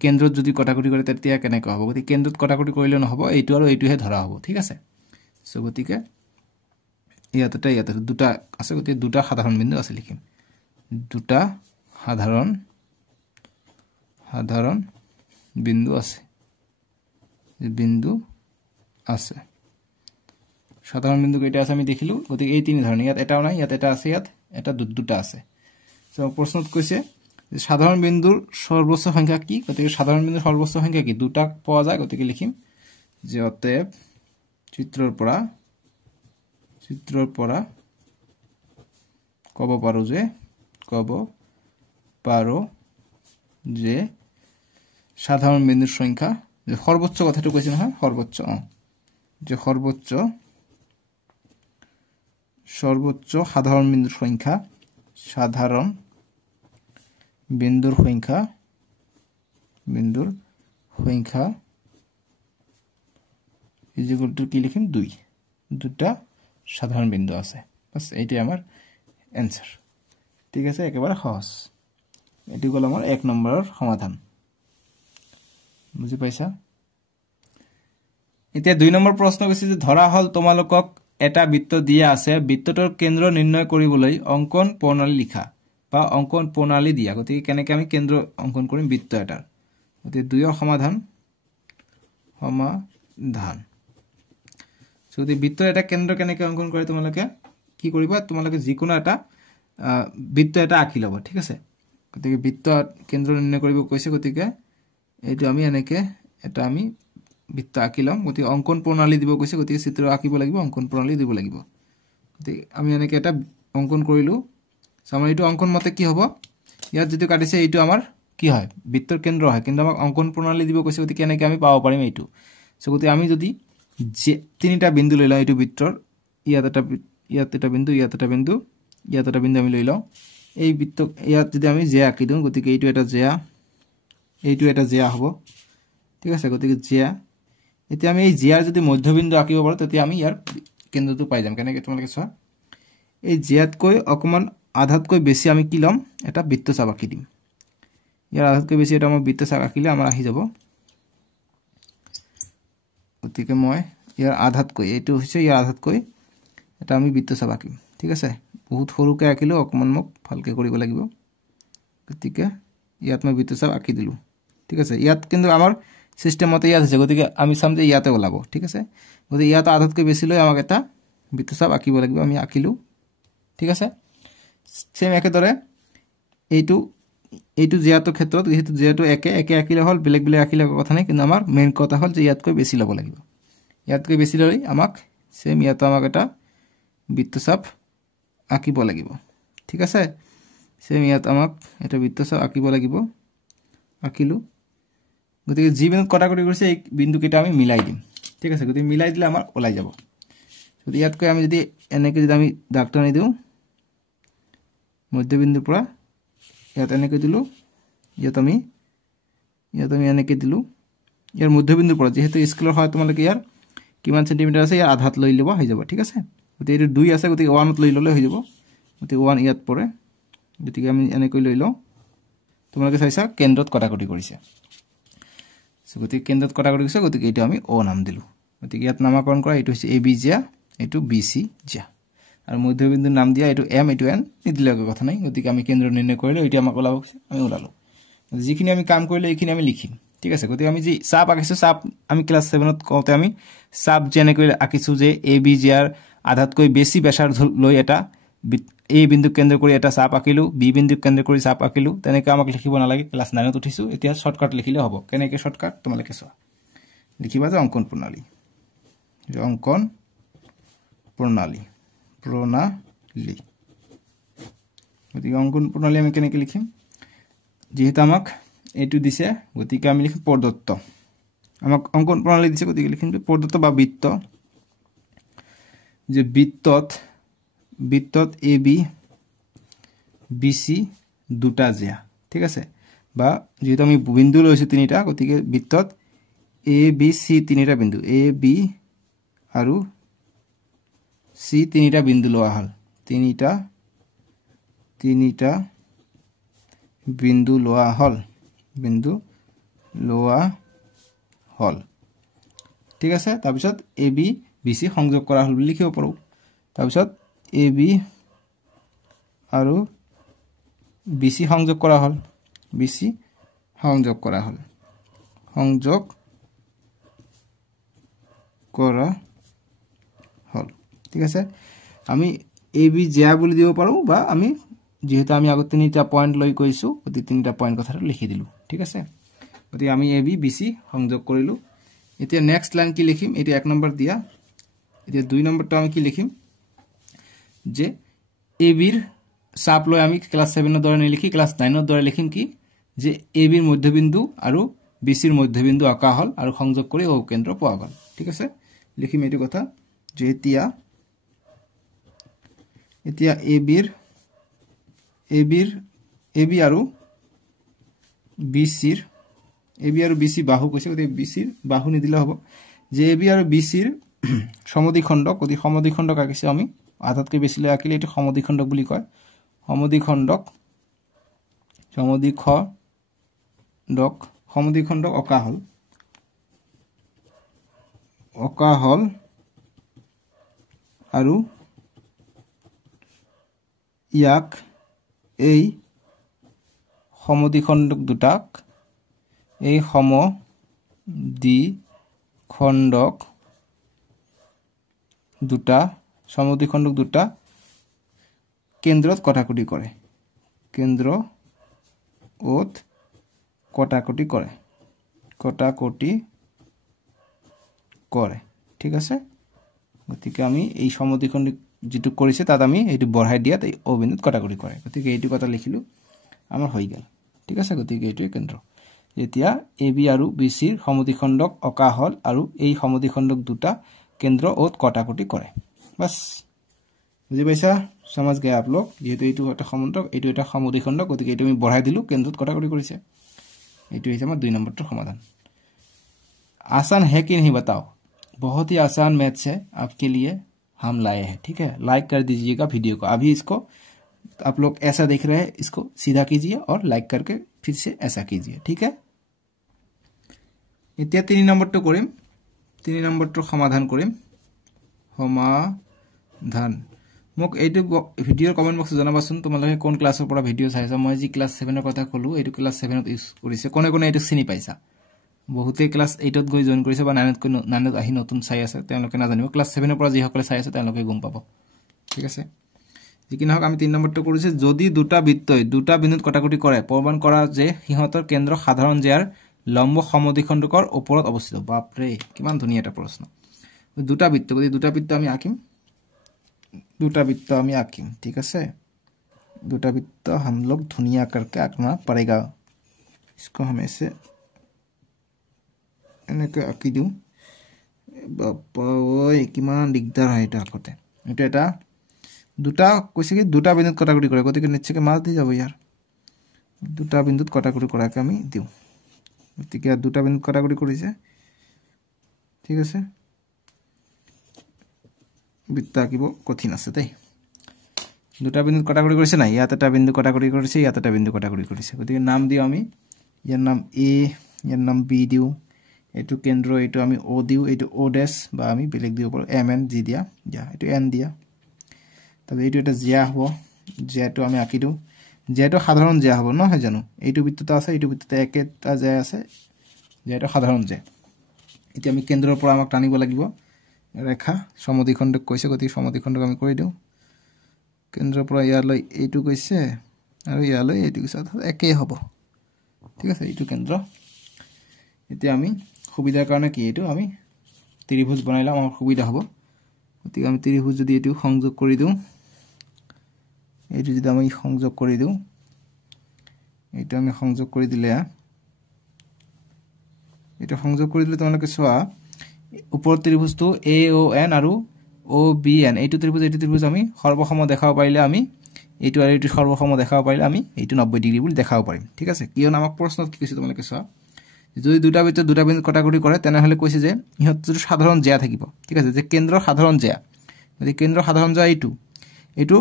কেন্দ্ৰত যদি কটাকটি কৰে তেতিয়া কেনেকৈ হ'ব গতি কেন্দ্ৰত কটাকটি কৰিলে নহব এইটো আৰু এইটোহে ধৰা হ'ব ঠিক আছে সো গতিকে ইয়াতে দুটা আছে গতি দুটা সাধাৰণ বিন্দু আছে লিখিম দুটা সাধাৰণ বিন্দু আছে সাধাৰণ বিন্দু কেইটা আছে আমি দেখিলো গতি এই তিনি ধৰণৰ ইয়াত এটাও নাই ইয়াত এটা আছে ইয়াত এটা দুটা আছে সো প্ৰশ্নত কৈছে যে সাধাৰণ বিন্দুৰ সৰ্বোচ্চ সংখ্যা কি গতি সাধাৰণ বিন্দুৰ সৰ্বোচ্চ সংখ্যা কি দুটা পোৱা যায় গতিকে লিখিম যে অতএব চিত্ৰৰ পৰা কব পাৰো যে সাধারণ বিন্দুর সংখ্যা যে সর্বোচ্চ কথাটো কৈছে নহয় সর্বোচ্চ যে সর্বোচ্চ সাধারণ বিন্দুর সংখ্যা ইজ ইকুয়াল টু কি লিখিম 2 দুটা সাধারণ বিন্দু আছে বাস এইটাই আমার आंसर ঠিক আছে একেবারে সহজ এটি হল আমার 1 নম্বরের সমাধান বুঝি পাইছা এতিয়া 2 নম্বৰ প্ৰশ্ন কৈছে যে ধৰা হল তোমালোকক এটা বৃত্ত দিয়া আছে বৃত্তটোৰ কেন্দ্ৰ নিৰ্ণয় কৰিবলৈ অঙ্কন প্ৰণালী লিখা বা অঙ্কন প্ৰণালী দিয়া গতিকে কেনেকৈ আমি কেন্দ্ৰ অঙ্কন কৰিম বৃত্ত এটাৰ গতিকে 2 ৰ সমাধান যদি বৃত্ত এটা কেন্দ্ৰ কেনেকৈ অঙ্কন কৰে তোমালোকে কি কৰিবা তোমালোকে যিকোনো এটা বৃত্ত এটা আঁকি লবা ঠিক আছে গতিকে বৃত্ত কেন্দ্ৰ নিৰ্ণয় কৰিব কৈছে গতিকে এইটো আমি এনেকে এটা আমি বৃত্ত আঁকি লম গতিকে অঙ্কন প্ৰণালী দিব কৈছে গতিকে চিত্ৰ আঁকিব লাগিব অঙ্কন প্ৰণালী দিব লাগিব গতিকে আমি এনেকে এটা অঙ্কন কৰিলো সামনে এইটো অঙ্কন মতে কি হ'ব ইয়াত যেটো কাটিছে এইটো আমাৰ কি হয় বৃত্তৰ কেন্দ্ৰ হয় কিন্তু আমাক অঙ্কন প্ৰণালী দিব কৈছে গতিকে কেনেকৈ আমি পাব পাৰিম এইটো সো গতিকে আমি যদি তিনিটা বিন্দু লৈ লওঁ এইটো বৃত্তৰ ইয়াত এটা বিন্দু ইয়াত এটা বিন্দু আমি লৈ লওঁ এই বৃত্ত ইয়াত যদি আমি জে আঁকি দিওঁ গতিকে এইটো এটা জে হ'ব ঠিক আছে গতিকে জে এতিয়া আমি এই জিয়াৰ যদি মধ্যবিন্দু আঁকিব পাৰো তেতিয়া আমি ইয়াৰ কেন্দ্ৰটো পাই যাম কেনেকৈ তোমালোকে চোৱা এই জিয়াতকৈ অকমান আধাতকৈ বেছি আমি কি লম এটা বৃত্তচাপ আঁকি দিম ইয়াৰ আধাতকৈ বেছি এটা মই বৃত্তচাপ আঁকিলে আমাৰ আহি যাব গতিকে মই ইয়াৰ আধাতকৈ এইটো হৈছে ইয়াৰ আধাতকৈ এটা আমি বৃত্তচাপ আঁকিম ঠিক আছে বহুত সৰুকৈ আঁকিলো অকমান মোক ভালকৈ কৰিব লাগিব গতিকে ইয়াত মই বৃত্তচাপ আঁকি দিলো ঠিক আছে ইয়াত কিন্তু আমাৰ সিস্টেমতে ইয়াত আছে গতিকে আমি চাম যে ইয়াতে ওলাব ঠিক আছে গতিকে ইয়াত আধাতকৈ বেছি লৈ আমাক এটা বৃত্তচাপ আঁকিব লাগিব আমি আঁকিলো ঠিক আছে সেম একেদৰে এইটো জিয়াটো ক্ষেত্ৰত যেহেতু একে আঁকিলে হল বেলেগ আঁকিলে কথা নাই কিন্তু আমাৰ মেইন কথা হল যে ইয়াতকৈ বেছি ল'ব লাগিব ইয়াতকৈ বেছি লৈ আমাক সেম ইয়াত আমাক এটা বৃত্তচাপ আঁকিব লাগিব ঠিক আছে সেম ইয়াত আমাক এটা বৃত্তচাপ আঁকিব লাগিব আঁকিলো গতিকে যি বিন্দুত কটাকটি কৰিছে এই বিন্দু কেইটা আমি মিলাই দিম ঠিক আছে গতিকে মিলাই দিলে আমাৰ ওলাই যাব যদি ইয়াতকৈ আমি যদি এনেকৈ যদি আমি দাগ টানি দিওঁ মধ্যবিন্দুৰ পৰা ইয়াত এনেকৈ দিলো ইয়াত আমি এনেকৈ দিলো ইয়াৰ মধ্যবিন্দুৰ পৰা যেহেতু স্কেলৰ হয় তোমালোকে ইয়াৰ কিমান সেন্টিমিটাৰ আছে ইয়াৰ আধাত লৈ লব হৈ যাব ঠিক আছে গতিকে এইটো 2 আছে গতিকে 1ত লৈ ললে হৈ যাব গতিকে 1 ইয়াত পৰে গতিকে আমি এনেকৈ লৈ লওঁ তোমালোকে চাইছা কেন্দ্ৰত কটাকটি কৰিছে গতিকে কেন্দ্ৰত কটাকটি কৰিছে গতিকে এইটো আমি ও নাম দিলো গতিকে ইয়াত নামকৰণ কৰা এইটো হৈছে এবি জিয়া এইটো বিসি জিয়া আৰু মধ্যবিন্দুৰ নাম দিয়া এইটো এম এইটো এন নিদিলে কথা নাই গতিকে আমি কেন্দ্ৰ নিৰ্ণয় কৰিলো এইটো আমাক ওলাব আমি ওলালো যিখিনি আমি কাম কৰিলো এইখিনি আমি লিখিম ঠিক আছে গতিকে আমি যি চাপ আঁকিছো চাপ আমি ক্লাস 7ত কওঁতে আমি চাপ যেনেকৈ আঁকিছো যে এবি জিয়াৰ আধাতকৈ বেছি ব্যাসাৰ লৈ এটা এই বিন্দুক কেন্দ্ৰ কৰি এটা চাপ আঁকিলো, বি বিন্দুক কেন্দ্ৰ কৰি চাপ আঁকিলো। তেনেকৈ আমাক লিখিব নালাগে, ক্লাছ 9ত উঠিছো। এতিয়া শৰ্টকাট লিখিলে হ'ব। কেনেকৈ শৰ্টকাট তোমালোকে চোৱা, লিখিবা যে অংকন প্ৰণালী, অংকন প্ৰণালী প্ৰণালী। গতিকে অংকন প্ৰণালী আমি কেনেকৈ লিখিম, যেহেতু আমাক এইটো দিছে গতিকে আমি লিখিম প্ৰদত্ত। আমাক অংকন প্ৰণালী দিছে গতিকে লিখিম যে প্ৰদত্ত বা বৃত্ত, যে বৃত্তত এ বি বি চি দুটা জিয়া, ঠিক আছে। বা যেহেতু আমি বিন্দু লৈছোঁ তিনিটা, গতিকে বৃত্তত এ বি চি তিনিটা বিন্দু, এ বি আৰু চি তিনিটা বিন্দু লোৱা হ'ল, তিনিটা বিন্দু লোৱা হ'ল, ঠিক আছে। তাৰপিছত এ বি বি চি সংযোগ কৰা হ'ল বুলি লিখিব পাৰোঁ। তাৰপিছত এ বি আৰু বি চি সংযোগ কৰা হ'ল, ঠিক আছে। আমি এ বি জিয়া বুলি দিব পাৰোঁ, বা আমি যেহেতু আমি আগত তিনিটা পইণ্ট লৈ কৈছোঁ গতিকে তিনিটা পইণ্ট কথাটো লিখি দিলোঁ, ঠিক আছে। গতিকে আমি এ বি বি চি সংযোগ কৰিলোঁ। এতিয়া নেক্সট লাইন কি লিখিম, এতিয়া 1 নম্বৰ দিয়া। এতিয়া 2 নম্বৰটো আমি কি লিখিম, যে এ বিৰ চাপ লৈ আমি ক্লাছ 7ৰ দৰে নিলিখি ক্লাছ 9ৰ দৰে লিখিম কি, যে এ বিৰ মধ্যবিন্দু আৰু বি চিৰ মধ্যবিন্দু আঁকা হ'ল আৰু সংযোগ কৰি ও কেন্দ্ৰ পোৱা গ'ল, ঠিক আছে। লিখিম এইটো কথা, যে এতিয়া এ বি আৰু বি চি বাহু কৈছে, গতিকে বি চিৰ বাহু নিদিলে হ'ব। যে এ বি আৰু বি চিৰ সমদ্বিখণ্ডক, গতিকে সমদ্বিখণ্ডক আঁকিছোঁ আমি, আধাতকৈ বেছি লৈ আঁকিলে এইটো সমদ্বিখণ্ডক বুলি কয়। সমদ্বিখণ্ডক অঁকা হ'ল আৰু ইয়াক এই সমদ্বিখণ্ডক দুটাক সমদ্বিখণ্ডক দুটা কেন্দ্ৰত কটাকটি কৰে, ঠিক আছে। গতিকে আমি এই সমদ্বিখণ্ড যেটো কৰিছে তাত আমি এইটো বঢ়াই দিয়াত এই ও বিন্দুত কটাকটি কৰে, গতিকে এইটো কথা লিখিলোঁ, আমাৰ হৈ গ'ল, ঠিক আছে। গতিকে এইটোৱে কেন্দ্ৰ। এতিয়া এ বি আৰু বি চিৰ সমদ্বিখণ্ডক অঁকা হ'ল আৰু এই সমদ্বিখণ্ডক দুটা কেন্দ্ৰ ওত কটাকটি কৰে, বাছ। বুজি পাইছা? সমাজ গয়া আপ লোক, যেহেতু এইটো এটা সমান্তৰাল, এইটো এটা সমদ্বিখণ্ডক, গতিকে এইটো আমি বঢ়াই দিলোঁ, কেন্দ্ৰত কটাকটি কৰিছে। এইটো হৈছে আমাৰ 2 নম্বৰটোৰ সমাধান। आसान है कि नहीं बताओ, बहुत ही आसान मैथ्स है आपके लिए हम लाए हैं, ठीक है। लाइक कर दीजिएगा वीडियो को, अभी इसको आप लोग ऐसा देख रहे हैं, इसको सीधा कीजिए और लाइक करके फिर से ऐसा कीजिए, ठीक है। এতিয়া 3 নম্বৰটো কৰিম, 3 নম্বৰটোৰ সমাধান কৰিম। মোক এইটো ভিডিঅ'ৰ কমেণ্ট বক্সত জনাবাচোন তোমালোকে কোন ক্লাছৰ পৰা ভিডিঅ' চাইছা। মই যি ক্লাছ 7ৰ কথা ক'লোঁ এইটো ক্লাছ 7ত ইউজ কৰিছে, কোনে এইটো চিনি পাইছা। বহুতে ক্লাছ 8ত গৈ জইন কৰিছে বা 9ত আহি নতুন চাই আছে, তেওঁলোকে নাজানিব। ক্লাছ 7ৰ পৰা যিসকলে চাই আছে তেওঁলোকে গম পাব, ঠিক আছে। যি কি নহওক আমি 3 নম্বৰটো কৰিছে, যদি দুটা বৃত্তই দুটা বিন্দুত কটাকটি কৰে, প্ৰমাণ কৰা যে সিহঁতৰ কেন্দ্ৰ সাধাৰণ জিয়াৰ লম্ব সমদ্বিখণ্ডকৰ ওপৰত অৱস্থিত। বাপৰে, কিমান ধুনীয়া এটা প্ৰশ্ন। দুটা বৃত্ত, গতিকে দুটা বৃত্ত আমি আঁকিম, ঠিক আছে। দুটা বৃত্ত हम लोग धुनिया करके आंकना पड़ेगा। इसको हम ऐसे এনেকৈ আঁকি দিওঁ। বাপা ঐ, কিমান দিগদাৰ হয় এটা আঁকোতে। এইটো এটা দুটা কৈছে কি দুটা বিন্দুত কটাকটি কৰে, গতিকে নিশ্চয়কৈ মাছ দি যাব ইয়াৰ। দুটা বিন্দুত কটাকটি কৰাকৈ আমি দিওঁ, গতিকে দুটা বিন্দুত কটাকটি কৰিছে, ঠিক আছে। বৃত্ত আঁকিব কঠিন আছে দেই। দুটা বিন্দুত কটাকটি কৰিছে নাই, ইয়াত এটা বিন্দু কটাকটি কৰিছে, ইয়াত এটা বিন্দু কটাকটি কৰিছে, গতিকে নাম দিওঁ আমি। ইয়াৰ নাম এ, ইয়াৰ নাম বি দিওঁ, এইটো কেন্দ্ৰ, এইটো আমি ও দিওঁ, এইটো ও ডেছ বা আমি বেলেগ দিব পাৰোঁ, এম এন যি দিয়া, এইটো এন দিয়া। তাৰপিছত এইটো এটা জিয়া হ'ব, জিয়াটো আমি আঁকি দিওঁ। জিয়াটো সাধাৰণ জিয়া হ'ব নহয় জানো, এইটো বৃত্ততে আছে, এইটো বৃত্ততে একেটা জিয়া আছে, জিয়াটো সাধাৰণ জিয়া। এতিয়া আমি কেন্দ্ৰৰ পৰা আমাক টানিব লাগিব, ৰেখা সমদ্বিখণ্ডক কৈছে গতি সমদ্বিখণ্ডক আমি কৰি দিও কেন্দ্ৰৰ পৰা ইয়ালৈ এইটো কৈছে আৰু ইয়ালৈ এইটো কৈছে একেই হ'ব ঠিক আছে এইটো কেন্দ্ৰ এতিয়া আমি সুবিধাৰ কাৰণে কি এইটো আমি ত্ৰিভুজ বনাইলাম আমাৰ সুবিধা হ'ব গতি আমি ত্ৰিভুজ যদি এইটো সংযোগ কৰি দিও এইটো যদি আমি সংযোগ কৰি দিও এইটো আমি সংযোগ কৰি দিলে এটা সংযোগ কৰি দিলে তোমালোকে চোৱা ওপৰ ত্ৰিভুজটো AON আৰু OBN এইটো ত্ৰিভুজ আমি সৰ্বসম দেখাব পাৰিলে আমি এইটো আৰু এইটো সৰ্বসম দেখাব পাৰিলে আমি এইটো 90 ডিগ্ৰী বুলি দেখাব পাৰিম ঠিক আছে কিয়নো আমাক প্ৰশ্নত কি কৈছে তোমালোকে চোৱা যদি দুটা বিন্দু কটাকটি কৰে তেনেহলে কৈছে যে ইহত যদি সাধাৰণ জ্যা থাকিব ঠিক আছে যে কেন্দ্ৰ সাধাৰণ জ্যা যদি কেন্দ্ৰ সাধাৰণ জ্যা এইটো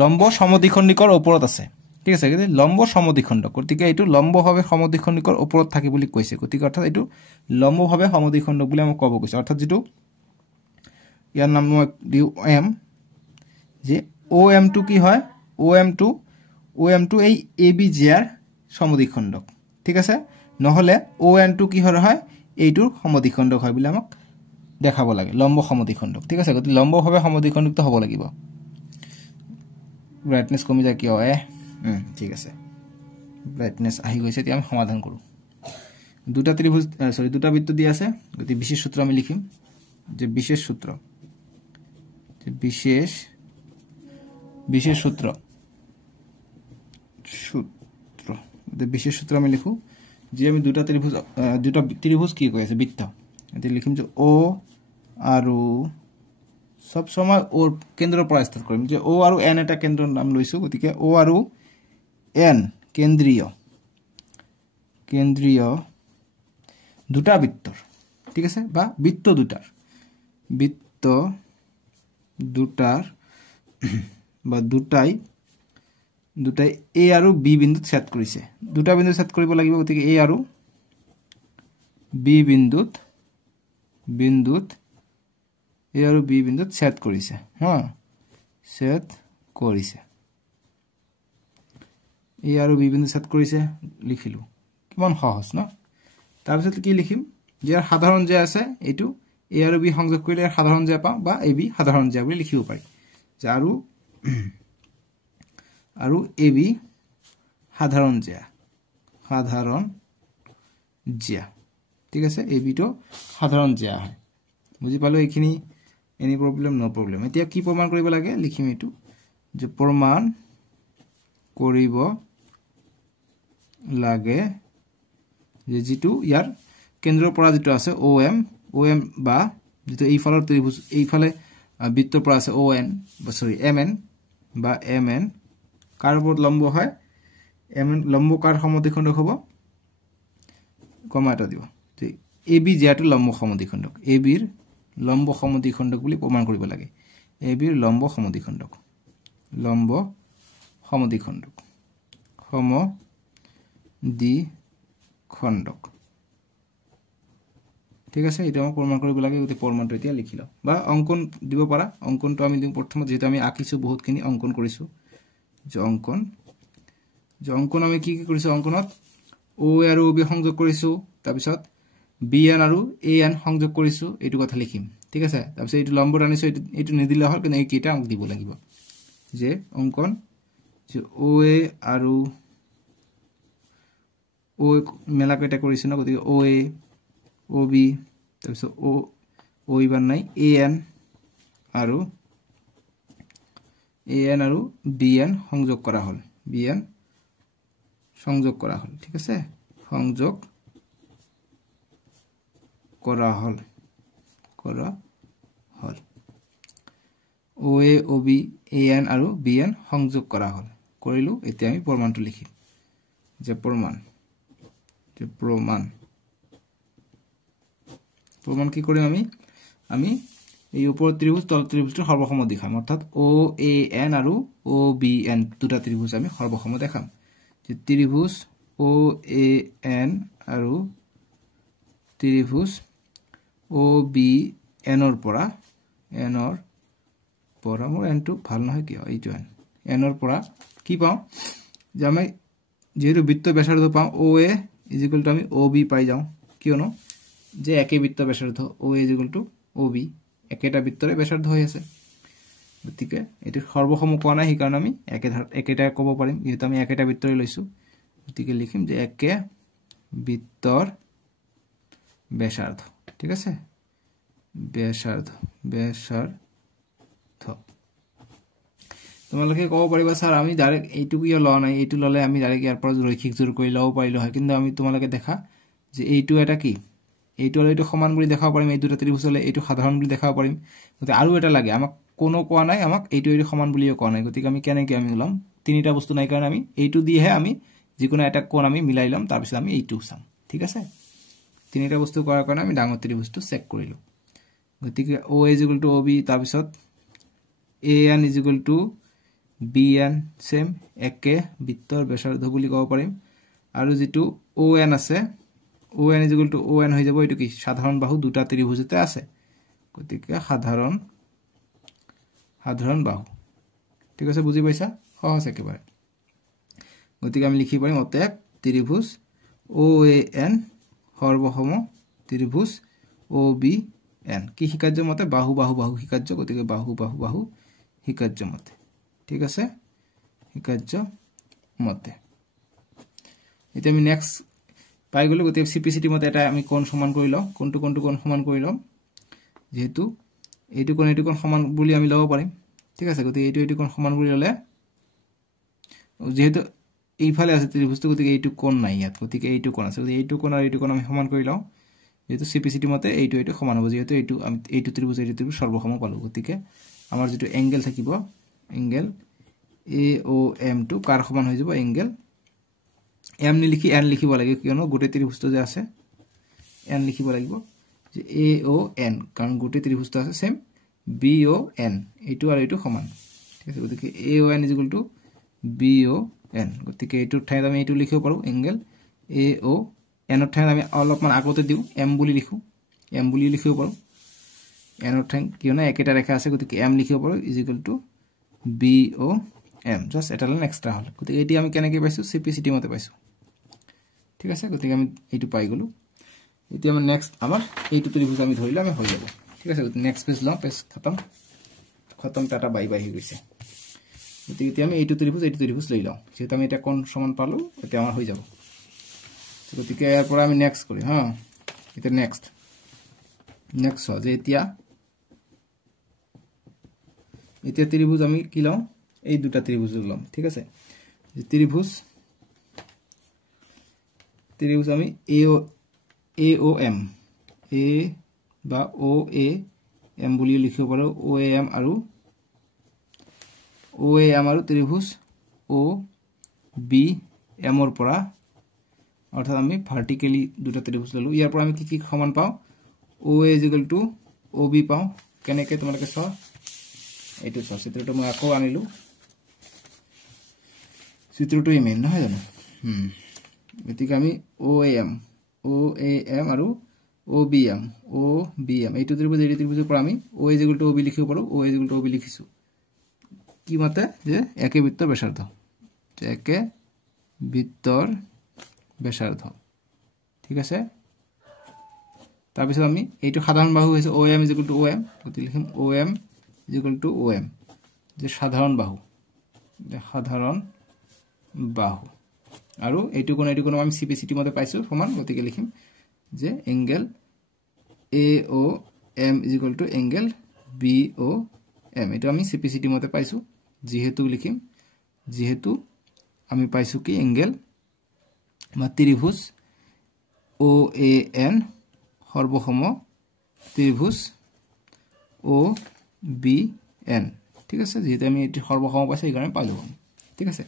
লম্ব সমদ্বিখণ্ডিকৰ ওপৰত আছে ঠিক আছে কিন্তু লম্ব সমদ্বিখণ্ড গতিকে এইটো লম্বভাৱে সমদ্বিখণ্ডিকৰ ওপৰত থাকে বুলি কৈছে গতিকে অৰ্থাৎ এইটো লম্বভাৱে সমদ্বিখণ্ড বুলি আমি ক'ব কৈছে অৰ্থাৎ যেটো ইয়াৰ নাম মই দিও M যে OM টো কি হয় OM টো এই ABJ ৰ সমদ্বিখণ্ডক ঠিক আছে নহলে ON টো কি হয় এইটোৰ সমদ্বিখণ্ডক হয় বুলি আমাক দেখাব লাগে লম্ব সমদ্বিখণ্ডক ঠিক আছে গতিকে লম্বভাৱে সমদ্বিখণ্ডিত হ'ব লাগিব ব্ৰাইটনেস কমি যায় কিয় ঠিক আছে ব্ৰাইটনেস আহি গৈছে এতিয়া আমি সমাধান কৰো দুটা ত্ৰিভুজ দুটা বৃত্ত দি আছে গতি বিশেষ সূত্র আমি লিখিম যে বিশেষ সূত্র বিশেষ সূত্র আমি লিখো যে আমি দুটা ত্রিভুজ কি কৈ আছে বৃত্ত এতে লিখিম যে O আৰু সব সময় ওৰ কেন্দ্ৰৰ পৰা স্থান কৰিম যে O আৰু N এটা কেন্দ্ৰৰ নাম লৈছো গতিকে O আৰু N কেন্দ্ৰীয় দুটা বৃত্তৰ ঠিক আছে বা বৃত্ত দুটাৰ বা দুটাই A আৰু B বিন্দুত ছেদ কৰিছে দুটা বিন্দু ছেদ কৰিব লাগিব গতিকে A আৰু B বিন্দুত ছেদ কৰিছে ছেদ কৰিছে A আৰু B বিন্দু ছেদ কৰিছে লিখিলো কিমান সহজ ন তাৰ পিছত কি লিখিম যে সাধাৰণ যে আছে এইটো A আৰু B সংযোগ কৰিলে সাধাৰণ যে পাম বা AB সাধাৰণ যে বুলি লিখিব পাৰি যে আৰু AB সাধাৰণ যে ঠিক আছে AB তো সাধাৰণ যে হয় বুজি পালো এইখিনি এনি প্ৰবলেম নো প্ৰবলেম এতিয়া কি প্ৰমাণ কৰিব লাগে লিখিম এইটো যে প্ৰমাণ কৰিব লাগে যে যেটো ইয়াৰ কেন্দ্ৰৰ পৰা যেটো আছে OM বা যেটো এই ফালৰ ত্ৰিভুজ এই ফালে বৃত্তৰ পৰা আছে ON বা সৰি MN বা MN কাৰ ওপৰত লম্ব হয় MN লম্ব কাৰ সমদ্বিখণ্ডক হ'ব কমা এটা দিব যে AB যেটো লম্ব সমদ্বিখণ্ডক AB ৰ লম্ব সমদ্বিখণ্ডক বুলি প্ৰমাণ কৰিব লাগে AB ৰ লম্ব সমদ্বিখণ্ডক ঠিক আছে এটা আমি প্ৰমাণ কৰিব লাগে গতি প্ৰমাণটো এতিয়া লিখি লও বা অঙ্কন দিব পাৰা অঙ্কনটো আমি দিম প্ৰথমতে যেটা আমি আকিছো বহুতখিনি অঙ্কন কৰিছো যে অঙ্কন আমি কি কৰিছো অঙ্কনত O আৰু OB সংযোগ কৰিছো তাৰ পিছত BN আৰু AN সংযোগ কৰিছো এইটো কথা লিখিম ঠিক আছে তাৰ পিছত এইটো লম্ব আনিছো এইটো নিদিলে হল কিন্তু এই কিটা আমাক দিব লাগিব যে অঙ্কন যে OA আৰু O মেলা কেটা কৰিছো না গতি OA OB তাৰ পিছত O ইবাৰ নাই AN আৰু BN সংযোগ কৰা হল ঠিক আছে সংযোগ কৰা হল OA OB AN আৰু BN সংযোগ কৰা হল কৰিলো এতিয়া আমি প্ৰমাণটো লিখিম যে প্ৰমাণ কি কৰিম আমি এই ওপৰ ত্ৰিভুজ তল ত্ৰিভুজৰ সৰ্বসম দেখাম অৰ্থাৎ OAN আৰু OBN দুটা ত্ৰিভুজ আমি সৰ্বসম দেখাম যে ত্ৰিভুজ OAN আৰু ত্ৰিভুজ OBN ৰ পৰা মোৰ n টো ভাল নহয় কিয় এইটো n ৰ পৰা কি পাও যে আমি যেহেতু বৃত্ত ব্যাসাৰ্ধ পাও OA = আমি OB পাই যাও কিয়নো যে একে বৃত্ত ব্যাসার্ধ O is equal to O B একেটা বৃত্তৰে ব্যাসাৰ্ধ হৈ আছে গতিকে এটো সৰ্বসম কোৱা নাই কাৰণ আমি একেটা ক'ব পাৰিম যেহেতু আমি একেটা বৃত্তৰে লৈছো গতিকে লিখিম যে একে বৃত্তৰ ব্যাসাৰ্ধ ঠিক আছে ব্যাসাৰ্ধ তোমালোকে ক'ব পাৰিবা স্যাৰ আমি ডাইৰেক্ট এইটো কিয় লও নাই এইটো ললে আমি ডাইৰেক্ট ইয়াৰ পৰা ৰৈখিক জোৰ কৰি লও পাৰিলো হয় কিন্তু আমি তোমালোকে দেখা যে এইটো এটা কি এইটো আৰু এইটো সমান বুলি দেখাব পাৰিম এই দুটা ত্ৰিভুজ হলে এইটো সাধাৰণ বুলি দেখাব পাৰিম গতিকে আৰু এটা লাগে আমাক কোনো কোৱা নাই আমাক এইটো সমান বুলিও কোৱা নাই গতিকে আমি কেনেকৈ আমি লম তিনিটা বস্তু নাই কাৰণ আমি এইটো দিহে আমি যিকোনো এটা কোণ আমি মিলাই লম তাৰ পিছত আমি এইটো চাম ঠিক আছে তিনিটা বস্তু কৰাৰ কাৰণে আমি ডাঙৰ ত্ৰিভুজটো চেক কৰিলো গতিকে o is equal to ob তাৰ পিছত an is equal to bn same একে বৃত্তৰ ব্যাসাৰ্ধ বুলি ক'ব পাৰিম আৰু যেটো on আছে on is equal to on হৈ যাব এটো কি সাধাৰণ বাহু দুটা ত্ৰিভুজতে আছে গতিকে সাধাৰণ বাহু ঠিক আছে বুজি পাইছা সহজ একেবাৰে গতিকে আমি লিখি পাৰিম অতএব ত্ৰিভুজ OAN সৰ্বসম ত্ৰিভুজ OBN কি হিকাৰ্য মতে বাহু বাহু বাহু হিকাৰ্য গতিকে বাহু বাহু বাহু হিকাৰ্য মতে ঠিক আছে হিকাৰ্য মতে এটা আমি নেক্সট পাই গলো গতিকে সিপিসিটি মতে এটা আমি কোণ সমান কৰি লও কোণটো কোণ সমান কৰি লম যেহেতু এইটো কোণ সমান বুলি আমি লব পাৰিম ঠিক আছে গতিকে এইটো কোণ সমান বুলি ললে যেহেতু এইফালে আছে ত্ৰিভুজটো গতিকে এইটো কোণ নাই ইয়াত গতিকে এইটো কোণ আছে গতিকে এইটো কোণ আৰু এইটো কোণ আমি সমান কৰি লও যেহেতু সিপিসিটি মতে এইটো সমান হ'ব যেহেতু এইটো ত্ৰিভুজ সৰ্বসম পালো গতিকে আমাৰ যেটো এংগেল থাকিব এংগেল AOM টো কাৰ সমান হৈ যাব এংগেল m নিলিখি n লিখিব লাগে কিয়নো গোটে ত্ৰিভুজটো যে আছে n লিখিব লাগিব যে AON কাৰণ গোটে ত্ৰিভুজটো আছে সেম BON এইটো আৰু এইটো সমান ঠিক আছে গতিকে AON = BON গতিকে এইটো ঠাইত আমি এইটো লিখিব পাৰো এংগেল AON ৰ ঠাইত আমি অলপমান আগতে দিও m বুলি লিখো m বুলি লিখিব পাৰো n ৰ ঠাইত কিয়নো একেটা ৰেখা আছে গতিকে m লিখিব পাৰো = BOM জাস্ট এটা লাইন এক্সট্ৰা হল গতিকে এটি আমি কেনেকৈ পাইছো সিপিসিটি মতে পাইছো ঠিক আছে গতিকে আমি এইটো পাই গলো এতিয়া আমি নেক্সট আমাৰ এইটো ত্ৰিভুজ আমি ধৰিলে আমি হৈ যাব ঠিক আছে নেক্সট পেজ লও পেজ খতম টাটা বাই বাই হৈ গৈছে গতিকে এতিয়া আমি এইটো ত্ৰিভুজ লৈ লও যেটা আমি এটা কোণ সমান পালো এটা আমাৰ হৈ যাব গতিকে ইয়াৰ পৰা আমি নেক্সট কৰি হা এটা নেক্সট যে এতিয়া ত্ৰিভুজ আমি কি লও এই দুটা ত্ৰিভুজ লম ঠিক আছে যে ত্ৰিভুজ আমি AOM A বা OAM বুলি লিখিব পাৰো OAM আৰু ত্ৰিভুজ OBM ৰ পৰা অৰ্থাৎ আমি ভাৰ্টিক্যালি দুটা ত্ৰিভুজ ললো ইয়াৰ পৰা আমি কি সমান পাও OA = OB পাও কেনেকৈ তোমালোকে চাও এইটো চাও চিত্ৰটো মই আকৌ আনিলো চিত্ৰটো ইমেন নহয় জানো গতিকে আমি OAM আৰু OBM এইটো ত্ৰিভুজৰ পৰা আমি OA = OB লিখিব পাৰো OA = OB লিখিছো কি মতে যে একে বৃত্তৰ ব্যাসাৰ্ধ একে বৃত্তৰ ব্যাসাৰ্ধ ঠিক আছে তাৰ পিছত আমি এইটো সাধাৰণ বাহু হৈছে OM = OM গতি লিখিম OM = OM যে সাধাৰণ বাহু আৰু এইটো কোণ আমি সিপিসিটি মতে পাইছো সমান গতিকে লিখিম যে এংগেল AOM = এংগেল BOM এটা আমি সিপিসিটি মতে পাইছো যেহেতু আমি পাইছো কি এংগেল বা ত্ৰিভুজ OAN সৰ্বসম ত্ৰিভুজ OBN ঠিক আছে যেহেতু আমি এটি সৰ্বসম পাইছো এই কাৰণে পালো ঠিক আছে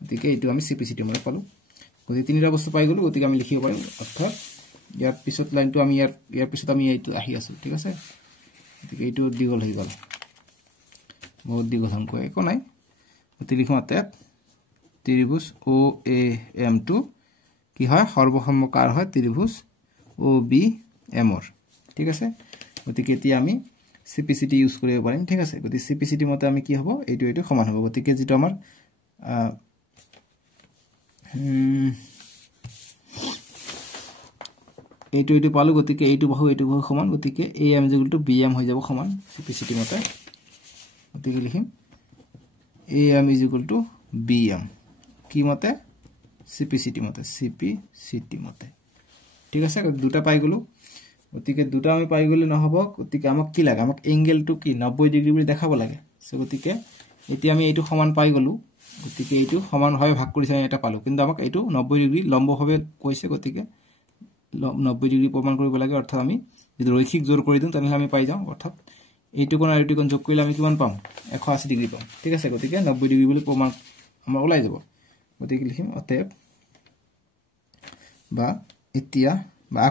গতিকে এইটো আমি সিপিসিটি মতে পালো গতিকে তিনিটা বস্তু পাই গলো গতিকে আমি লিখিব পাৰিম অৰ্থাৎ ইয়াৰ পিছত লাইনটো আমি ইয়াৰ পিছত আমি এইটো আহি আছো ঠিক আছে গতিকে এইটো দীঘল হৈ গল বহুত দীঘল হনকৈ একো নাই গতিকে লিখো অতএব ত্ৰিভুজ OAM টো কি হয় সৰ্বসমকাৰ হয় ত্ৰিভুজ OBM ৰ ঠিক আছে গতিকে এতিয়া আমি সিপিসিটি ইউজ কৰিব পাৰিম ঠিক আছে গতিকে সিপিসিটি মতে আমি কি হ'ব এইটো সমান হ'ব গতিকে যেটো আমাৰ এইটো পালো গতিকে এইটো বাহু সমান গতিকে am = bm হৈ যাব সমান সিপিসিটি মতে গতিকে লিখিম am = bm কি মতে সিপিসিটি মতে ঠিক আছে দুটা পাই গলো গতিকে দুটা আমি পাই গলে নহব গতিকে আমাক কি লাগে আমাক এঙ্গেলটো কি 90 ডিগ্ৰী বুলি দেখাব লাগে সো গতিকে এতিয়া আমি এইটো সমান পাই গলো গতিকে এইটো সমান হয় ভাগ কৰিছে এটা পালো কিন্তু আমাক এইটো 90 ডিগ্ৰী লম্বভাৱে কৈছে গতিকে 90 ডিগ্ৰী প্ৰমাণ কৰিব লাগে অৰ্থাৎ আমি যদি ৰৈখিক জোৰ কৰি দিম তেনহলে আমি পাই যাম অৰ্থাৎ এইটো কোণ আৰু এইটো কোণ যোগ কৰিলে আমি কিমান পাম 180 ডিগ্ৰী পাম ঠিক আছে গতিকে 90 ডিগ্ৰী বুলি প্ৰমাণ আমাৰ ওলাই যাব গতিকে লিখিম অতএব বা এতিয়া বা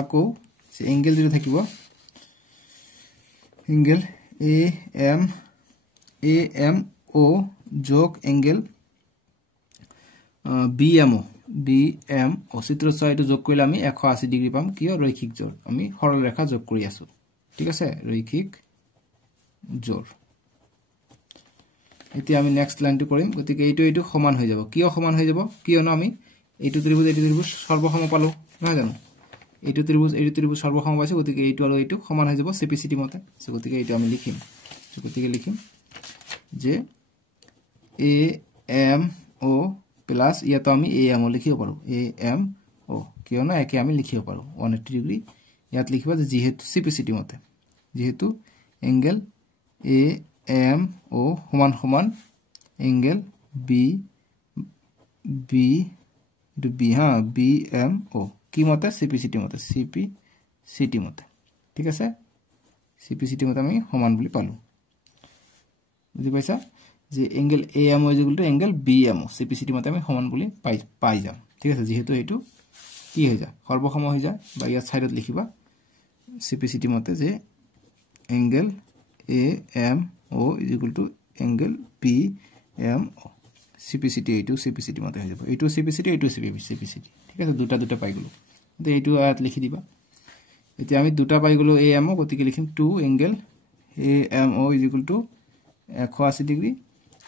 আকৌ সে এঙ্গেল যেটো থাকিব এঙ্গেল AMO যোগ এঙ্গেল BMO চিত্ৰ চাইটো যোগ কৰিলে আমি 180 ডিগ্ৰী পাম কিয় ৰৈখিক জোৰ আমি সৰল ৰেখা যোগ কৰি আছো ঠিক আছে ৰৈখিক জোৰ এতিয়া আমি নেক্সট লাইনটো কৰিম গতিকে এইটো সমান হৈ যাব কিয় সমান হৈ যাব কিয়নো আমি এইটো ত্ৰিভুজ সৰ্বসম পালো নহয় জানো এইটো ত্ৰিভুজ সৰ্বসম পাইছে গতিকে এইটো আৰু এইটো সমান হৈ যাব সিপিসিটি মতে সো গতিকে এইটো আমি লিখিম যে AMO প্লাস ইয়াতো আমি AMO লিখিব পাৰো AMO কিয়নো একে আমি লিখিব পাৰো 180 ডিগ্ৰী ইয়াত লিখিবা যে যেহেতু সিপিসিটি মতে যেহেতু এঙ্গেল AMO সমান এঙ্গেল BMO কি মতে সিপিসিটি মতে ঠিক আছে সিপিসিটি মতে আমি সমান বুলি পালো বুজি পাইছা যে এঙ্গেল AMO = এঙ্গেল BMO সিপিসিটি মতে আমি সমান বুলি পাই যাম ঠিক আছে যেহেতু এইটো কি হৈ যায় সৰ্বসম হৈ যায় বা ইয়াত সাইডত লিখিবা সিপিসিটি মতে যে এঙ্গেল AMO = এঙ্গেল BMO সিপিসিটি সিপিসিটি মতে হৈ যাব এইটো সিপিসিটি ঠিক আছে দুটা পাই গলো তো এইটো ইয়াত লিখি দিবা এতিয়া আমি দুটা পাই গলো AMO গতিকে লিখিম 2 এঙ্গেল AMO = 180 ডিগ্ৰী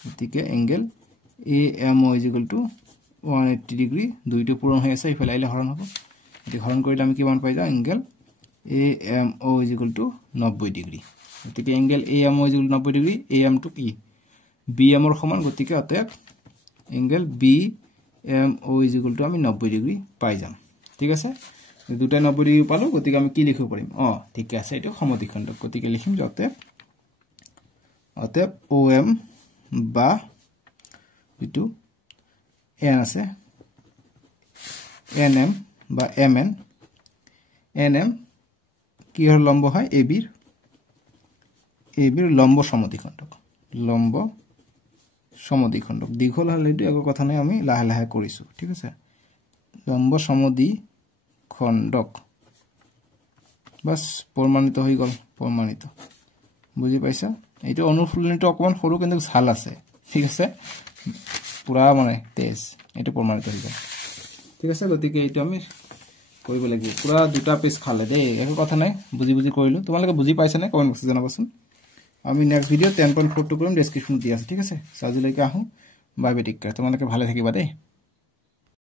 গতিকে এঙ্গেল AMO = 180 ডিগ্ৰী দুইটো পূৰণ হৈ আছে ইফালে আইলে হৰণ হ'ব এটি হৰণ কৰিলে আমি কিমান পাই যাম এঙ্গেল AMO = 90 ডিগ্ৰী গতিকে এঙ্গেল AMO = 90 ডিগ্ৰী AM টো কি BM ৰ সমান গতিকে অতএব এঙ্গেল BMO = আমি 90 ডিগ্ৰী পাই যাম ঠিক আছে দুটা 90 ডিগ্ৰী পালো গতিকে আমি কি লিখিব পাৰিম ঠিক আছে এটো সমদ্বিখণ্ডক গতিকে লিখিম যে অতএব OM বা যেটো n আছে NM বা NM কি হল লম্ব হয় AB ৰ লম্ব সমদ্বিখণ্ডক দীঘল হলে এটো একো কথা নাই আমি লাহে লাহে কৰিছো ঠিক আছে লম্ব সমদ্বিখণ্ডক বাস প্ৰমাণিত হৈ গল বুজি পাইছা এইটো অনুফলনিটো অকমান সৰু কিন্তু ভাল আছে ঠিক আছে পুৰা মানে তেজ এইটো প্ৰমাণিত হৈ গল ঠিক আছে গতিকে এইটো আমি কৰিব লাগিব পুৰা দুটা পেজ খালে দেই একো কথা নাই বুজি কৰিলো তোমালোকে বুজি পাইছা নে কমেন্ট বক্সত জনাবাচোন আমি নেক্সট ভিডিও 10.42 কৰিম ডেসক্ৰিপচন দি আছে ঠিক আছে সাজিলৈকে আহো বাই বাই টেক কেয়াৰ তোমালোকে ভালে থাকিবা দেই